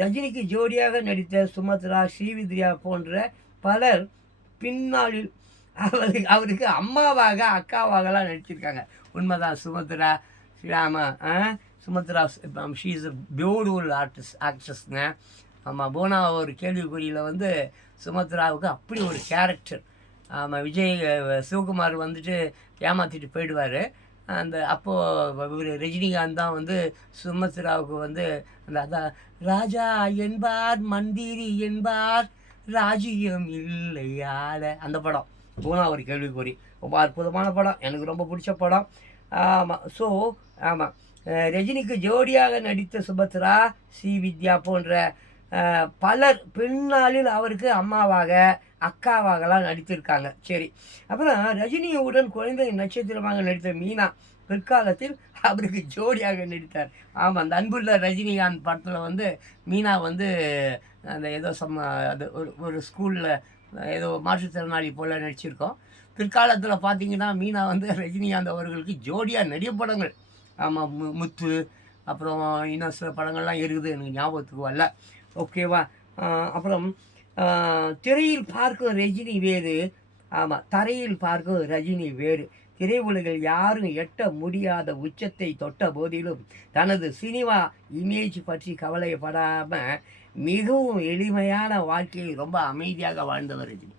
ரஜினிக்கு ஜோடியாக நடித்த சுமத்ரா, ஸ்ரீவித்யா போன்ற பலர் பின்னாளில் அவருக்கு அம்மாவாக அக்காவாகலாம் நடிச்சிருக்காங்க. உண்மைதான். Sumathra she is a beautiful ஆக்ட்ரஸ்ங்க. ஆமாம், போனா ஒரு கேள்விக்குறியில் சுமத்ராவுக்கு அப்படி ஒரு கேரக்டர். ஆமாம், விஜய் சிவகுமார் ஏமாற்றிட்டு போயிடுவார். அப்போது ரஜினிகாந்த் தான் சுமத்ராவுக்கு அதான் ராஜா என்பார் மந்திரி என்பார் ராஜ்யம் இல்லையால அந்த படம் போனா ஒரு கேள்விக்குறி. ரொம்ப அற்புதமான படம், எனக்கு ரொம்ப பிடிச்ச படம். ஆமாம், ரஜினிக்கு ஜோடியாக நடித்த சுபத்ரா, ஸ்ரீவித்யா போன்ற பலர் பின்னாளில் அவருக்கு அம்மாவாக அக்காவாகலாம் நடித்திருக்காங்க. சரி, அப்புறம் ரஜினியுடன் குழந்தை நட்சத்திரமாக நடித்த மீனா பிற்காலத்தில் அவருக்கு ஜோடியாக நடித்தார். ஆமாம், அந்த அன்புள்ள ரஜினிகாந்த் படத்தில் மீனா அந்த ஏதோ அது ஒரு ஸ்கூலில் ஏதோ மாற்றுத்திறனாளி போல் நடிச்சிருக்கோம். பிற்காலத்தில் பார்த்தீங்கன்னா மீனா ரஜினிகாந்த் அவர்களுக்கு ஜோடியாக நிறைய படங்கள் ஆமாம், முத்து, அப்புறம் இன்னும் சில படங்கள்லாம் இருக்குது, எனக்கு ஞாபகத்துக்கு வரல. ஓகேவா? அப்புறம் திரையில் பார்க்கும் ரஜினி வேறு, ஆமாம், தரையில் பார்க்கும் ரஜினி வேறு. திரையுலகில் யாரும் எட்ட முடியாத உச்சத்தை தொட்ட போதிலும் தனது சினிமா இமேஜ் பற்றி கவலைப்படாமல் மிகவும் எளிமையான வாழ்க்கையை ரொம்ப அமைதியாக வாழ்ந்தவர் ரஜினி.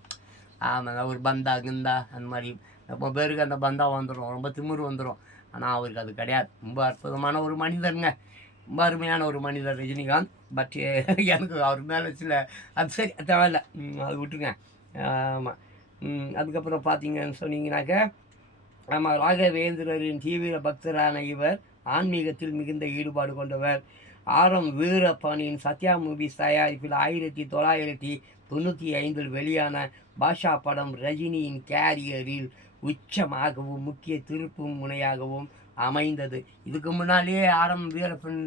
ஆமாங்க, ஒரு பந்தா கிந்தா அந்த மாதிரி ரொம்ப பேருக்கு அந்த பந்தா வந்துடும், ரொம்ப திமிரு வந்துடும். ஆனால் அவருக்கு அது கிடையாது. ரொம்ப அற்புதமான ஒரு மனிதருங்க, ரொம்ப அருமையான ஒரு மனிதர் ரஜினிகாந்த். பட் எனக்கு அவர் மேலே சில அது சரி தேவையில்ல, அது விட்டுருங்க. ஆமாம். அதுக்கப்புறம் பார்த்தீங்கன்னு சொன்னீங்கன்னாக்க, ஆமாம், ராகவேந்திரரின் தீவிர பக்தரான இவர் ஆன்மீகத்தில் மிகுந்த ஈடுபாடு கொண்டவர். ஆர்.எம். வீரப்பனின் சத்யா மூவிஸ் தயாரிப்பில் 1995 வெளியான பாஷா படம் ரஜினியின் கேரியரில் உச்சமாகவும் முக்கிய திருப்பு முனையாகவும் அமைந்தது. இதுக்கு முன்னாலேயே ஆர்.எம். வீரப்பன்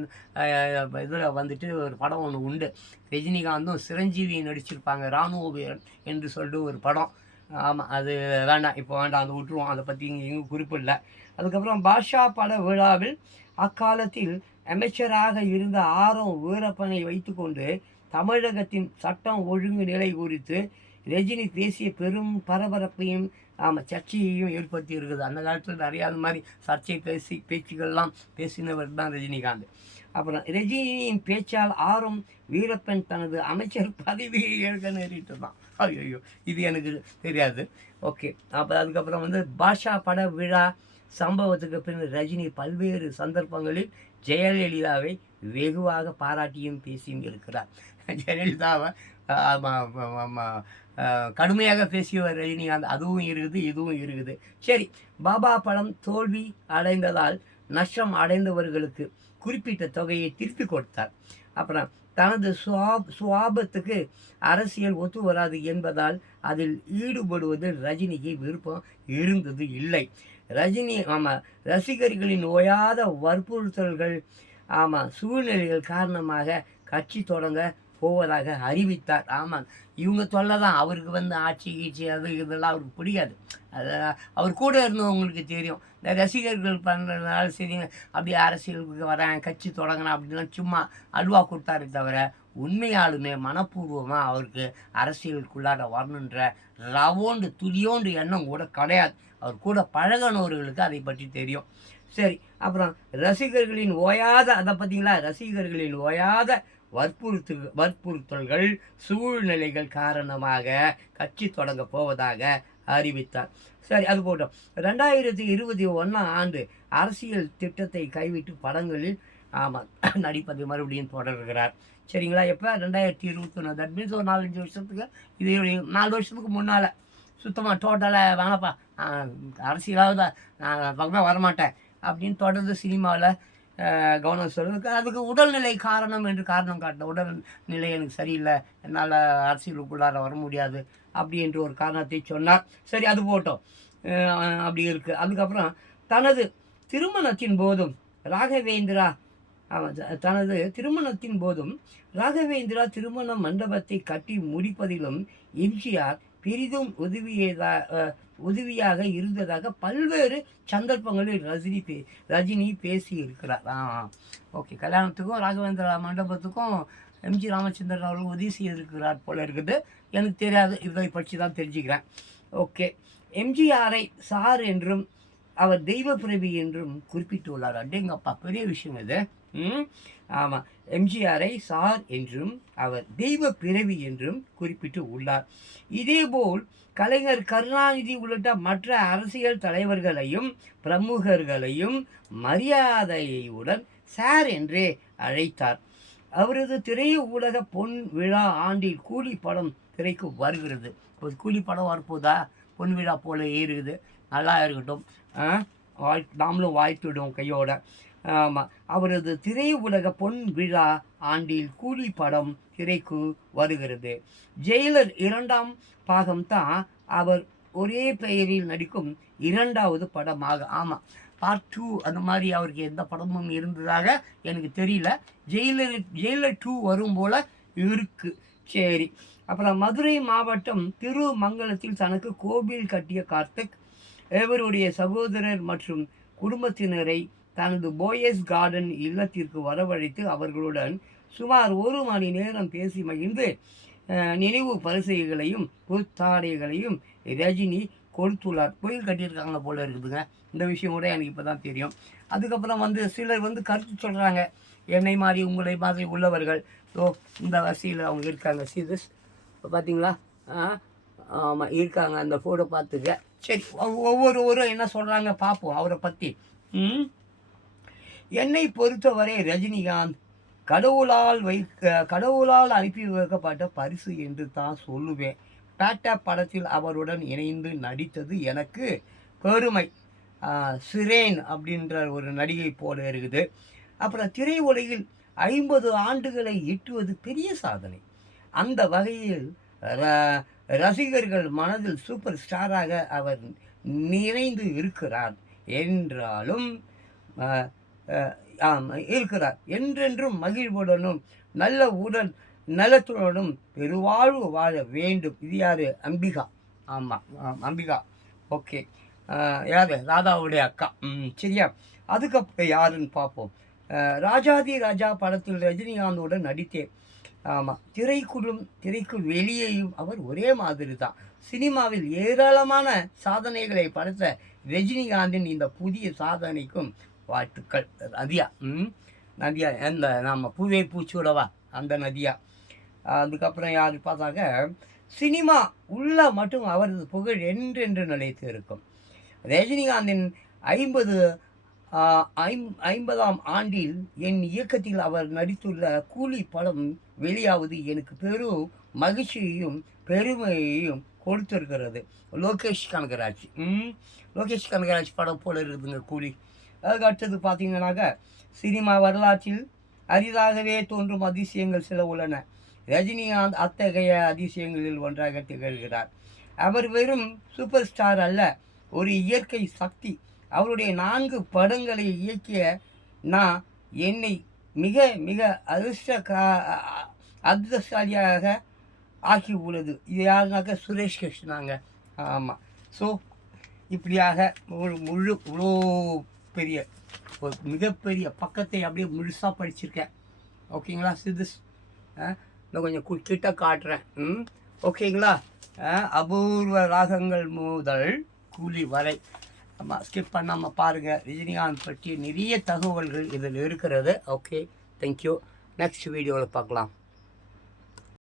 இதில் வந்துட்டு ஒரு படம் ஒன்று உண்டு, ரஜினிகாந்தும் சிரஞ்சீவி நடிச்சிருப்பாங்க, இராணுவ வீரன் என்று சொல்லிட்டு ஒரு படம். ஆமாம், அது வேண்டாம், இப்போ வேண்டாம், அதை விட்டுருவோம், அதை பற்றி இங்கே எங்கேயும் குறிப்பு இல்லை. அதுக்கப்புறம் பாஷா பட விழாவில் அக்காலத்தில் அமைச்சராக இருந்த ஆர்.எம். வீரப்பனை வைத்துக்கொண்டு தமிழகத்தின் சட்டம் ஒழுங்கு நிலை குறித்து ரஜினி பேசிய பெரும் பரபரப்பையும் சர்ச்சையையும் ஏற்படுத்தி இருக்குது. அந்த காலத்தில் நிறையா அந்த மாதிரி சர்ச்சை பேச்சுக்கள்லாம் பேசினவர் தான் ரஜினிகாந்த். அப்புறம் ரஜினியின் பேச்சால் ஆர்.எம். வீரப்பன் தனது அமைச்சர் பதவியை ஏற்க நேரிட்டு தான். ஐயோ, இது எனக்கு தெரியாது. ஓகே, அப்போ அதுக்கப்புறம் பாஷா பட விழா சம்பவத்துக்கு பின் ரஜினி பல்வேறு சந்தர்ப்பங்களில் ஜெயலலிதாவை வெகுவாக பாராட்டியும் பேசியும் இருக்கிறார். ஜெயலலிதாவை கடுமையாக பேசியவர் ரஜினிகாந்த், அதுவும் இருக்குது, இதுவும் இருக்குது. சரி, பாபா படம் தோல்வி அடைந்ததால் நஷ்டம் அடைந்தவர்களுக்கு குறிப்பிட்ட தொகையை திருப்பி கொடுத்தார். அப்புறம் தனது சுவாபத்துக்கு அரசியல் ஒத்து வராது என்பதால் அதில் ஈடுபடுவதில் ரஜினிக்கு விருப்பம் இருந்தது இல்லை. ரஜினி ரசிகர்களின் ஓயாத வற்புறுத்தல்கள் சூழ்நிலைகள் காரணமாக கட்சி தொடங்க போவதாக அறிவித்தார். ஆமாம், இவங்க தொல்லை தான் அவருக்கு ஆட்சி கீட்சி அது இதெல்லாம் அவருக்கு பிடிக்காது. அது அவர் கூட இருந்தவங்களுக்கு தெரியும். இந்த ரசிகர்கள் பண்ணுறதுனால சரி அப்படியே அரசியலுக்கு வரேன், கட்சி தொடங்கினேன் அப்படின்லாம் சும்மா அல்வா கொடுத்தாரு தவிர உண்மையாலுமே மனப்பூர்வமாக அவருக்கு அரசியலுக்குள்ளார வரணுன்ற ரவோண்டு துளியோண்டு எண்ணம் கூட கிடையாது. அவர் கூட பழகினவர்களுக்கு அதை பற்றி தெரியும். சரி, அப்புறம் ரசிகர்களின் ஓயாத, அதை பார்த்தீங்களா, ரசிகர்களின் ஓயாத வற்புறுத்தல்கள் சூழ்நிலைகள் காரணமாக கட்சி தொடங்க போவதாக அறிவித்தார். சரி, அது போட்டோம். 2021 அரசியல் திட்டத்தை கைவிட்டு படங்களில் நடிப்பதை மறுபடியும் தொடர்கிறார். சரிங்களா? எப்போ 2021, தட் மீன்ஸ் ஒரு 4-5 வருஷத்துக்கு, இது 4 வருஷத்துக்கு முன்னால் சுத்தமாக டோட்டலாக வேணாப்பா, அரசியலாவது நான் பக்கமாக வரமாட்டேன் அப்படின்னு தொடர்ந்து சினிமாவில் கவனம் சொல்றதுக்கு அதுக்கு உடல்நிலை காரணம் என்று காரணம் காட்டின. உடல்நிலை எனக்கு சரியில்லை, என்னால் அரசியலுக்குள்ளார வர முடியாது அப்படின்ற ஒரு காரணத்தை சொன்னார். சரி, அது போட்டோம், அப்படி இருக்குது. அதுக்கப்புறம் தனது திருமணத்தின் போதும் ராகவேந்திரா திருமண மண்டபத்தை கட்டி முடிப்பதிலும் எம்ஜிஆர் பெரிதும் உதவியாக இருந்ததாக பல்வேறு சந்தர்ப்பங்களில் ரஜினி பேசி இருக்கிறார். ஓகே, கல்யாணத்துக்கும் ராகவேந்திரா மண்டபத்துக்கும் எம்ஜி ராமச்சந்திரன் அவர்கள் உதவி செய்திருக்கிறார் போல இருக்குது. எனக்கு தெரியாது, இதை பற்றி தான் தெரிஞ்சுக்கிறேன். ஓகே, எம்ஜிஆரை சார் என்றும் அவர் தெய்வ பிறவி என்றும் குறிப்பிட்டுள்ளார். அடேங்கப்பா, பெரிய விஷயம் இது. ஆமாம், எம்ஜிஆரை சார் என்றும் அவர் தெய்வ பிறவி என்றும் குறிப்பிட்டு உள்ளார். இதேபோல் கலைஞர் கருணாநிதி உள்ளிட்ட மற்ற அரசியல் தலைவர்களையும் பிரமுகர்களையும் மரியாதையுடன் சார் என்றே அழைத்தார். அவரது திரையுலக பொன் விழா ஆண்டில் கூலி படம் திரைக்கு வருகிறது. இப்போ கூலி படம் வரப்போதா? பொன் விழா போல ஏறுகிறது, நல்லா இருக்கட்டும், நாமளும் வாழ்த்துடும் கையோட. ஆமாம், அவரது திரையுலக பொன் விழா ஆண்டில் கூலி படம் திரைக்கு வருகிறது. ஜெயிலர் 2ஆம் பாகம்தான் அவர் ஒரே பெயரில் நடிக்கும் 2வது படமாக. ஆமாம், பார்ட் 2 அந்த மாதிரி அவருக்கு எந்த படமும் இருந்ததாக எனக்கு தெரியல. ஜெயிலர் 2 வரும் போல் இருக்குது. சரி, அப்புறம் மதுரை மாவட்டம் திருமங்கலத்தில் தனக்கு கோவில் கட்டிய கார்த்திக் இவருடைய சகோதரர் மற்றும் குடும்பத்தினரை தனது போயஸ் கார்டன் இல்லத்திற்கு வரவழைத்து அவர்களுடன் சுமார் 1 மணி நேரம் பேசி மகிழ்ந்து நினைவு பரிசைகளையும் புத்தாடைகளையும் ரஜினி கொடுத்துள்ளார். கோயில் கட்டியிருக்காங்க போல இருக்குதுங்க. இந்த விஷயம் கூட எனக்கு இப்போ தான் தெரியும். அதுக்கப்புறம் சிலர் கருத்து சொல்கிறாங்க, என்னை மாதிரி உங்களை மாதிரி உள்ளவர்கள். இந்த வரிசையில் அவங்க இருக்காங்க. சீதஸ் பார்த்தீங்களா? ஆமாம் இருக்காங்க. அந்த ஃபோட்டோ பார்த்துக்க. சரி, ஒவ்வொருவரும் என்ன சொல்கிறாங்க பார்ப்போம் அவரை பற்றி. என்னை பொறுத்தவரை ரஜினிகாந்த் கடவுளால் அனுப்பி வைக்கப்பட்ட பரிசு என்று தான் சொல்லுவேன். டாட்டா படத்தில் அவருடன் இணைந்து நடித்தது எனக்கு பெருமை. சிரேன் அப்படின்ற ஒரு நடிகை போல இருக்குது. அப்புறம் திரையுலகில் 50 ஆண்டுகளை எட்டுவது பெரிய சாதனை. அந்த வகையில் ரசிகர்கள் மனதில் சூப்பர் ஸ்டாராக அவர் நிறைந்து இருக்கிறார் என்றாலும் இருக்கிறார். என்றென்றும் மகிழ்வுடனும் நல்ல உடல் நலத்துடனும் பெருவாழ்வு வாழ வேண்டும். இது யார்? அம்பிகா. ஆமாம், அம்பிகா. ஓகே, யார்? ராதாவுடைய அக்கா. சரியா? அதுக்கப்புறம் யாருன்னு பார்ப்போம். ராஜாதி ராஜா படத்தில் ரஜினிகாந்தோடு நடித்தேன். ஆமாம், திரைக்கு வெளியேயும் அவர் ஒரே மாதிரி தான். சினிமாவில் ஏராளமான சாதனைகளை படைத்த ரஜினிகாந்தின் இந்த புதிய சாதனைக்கும் வாழ்த்துக்கள். நதியா எந்த நாம் பூவே பூச்சூடவா அந்த நதியா. அதுக்கப்புறம் யார் பார்த்தாக்க, சினிமா உள்ள மட்டும் அவரது புகழ் என்றென்று நிலைத்து இருக்கும். ரஜினிகாந்தின் 50ஆம் ஆண்டில் என் இயக்கத்தில் அவர் நடித்துள்ள கூலி படம் வெளியாவது எனக்கு பெரும் மகிழ்ச்சியையும் பெருமையையும் கொடுத்திருக்கிறது. லோகேஷ் கனகராஜ் படம் போல இருக்குதுங்க கூலி. அதுக்கு அடுத்தது பார்த்தீங்கன்னாக்க, சினிமா வரலாற்றில் அரிதாகவே தோன்றும் அதிசயங்கள் சில உள்ளன. ரஜினிகாந்த் அத்தகைய அதிசயங்களில் ஒன்றாக திகழ்கிறார். அவர் வெறும் சூப்பர் ஸ்டார் அல்ல, ஒரு இயற்கை சக்தி. அவருடைய 4 படங்களை இயக்கிய நான் என்னை மிக மிக அதிர்ஷ்டசாலியாக ஆக்கி உள்ளது. இது யாருனாக்க சுரேஷ் கிருஷ்ணாங்க. ஆமாம். ஸோ இப்படியாக இவ்வளோ பெரிய ஒரு மிகப்பெரிய பக்கத்தை அப்படியே முழுசாக படிச்சிருக்கேன். ஓகேங்களா? சிதுஸ் இன்னும் கொஞ்சம் கிட்ட காட்டுறேன். ஓகேங்களா? அபூர்வ ராகங்கள் முதல் கூலி வரை ஸ்கிப் பண்ணாமல் பாருங்கள். ரஜினிகாந்த் பற்றி நிறைய தகவல்கள் இதில் இருக்கிறது. Okay, thank you. நெக்ஸ்ட் வீடியோவில் பார்க்கலாம்.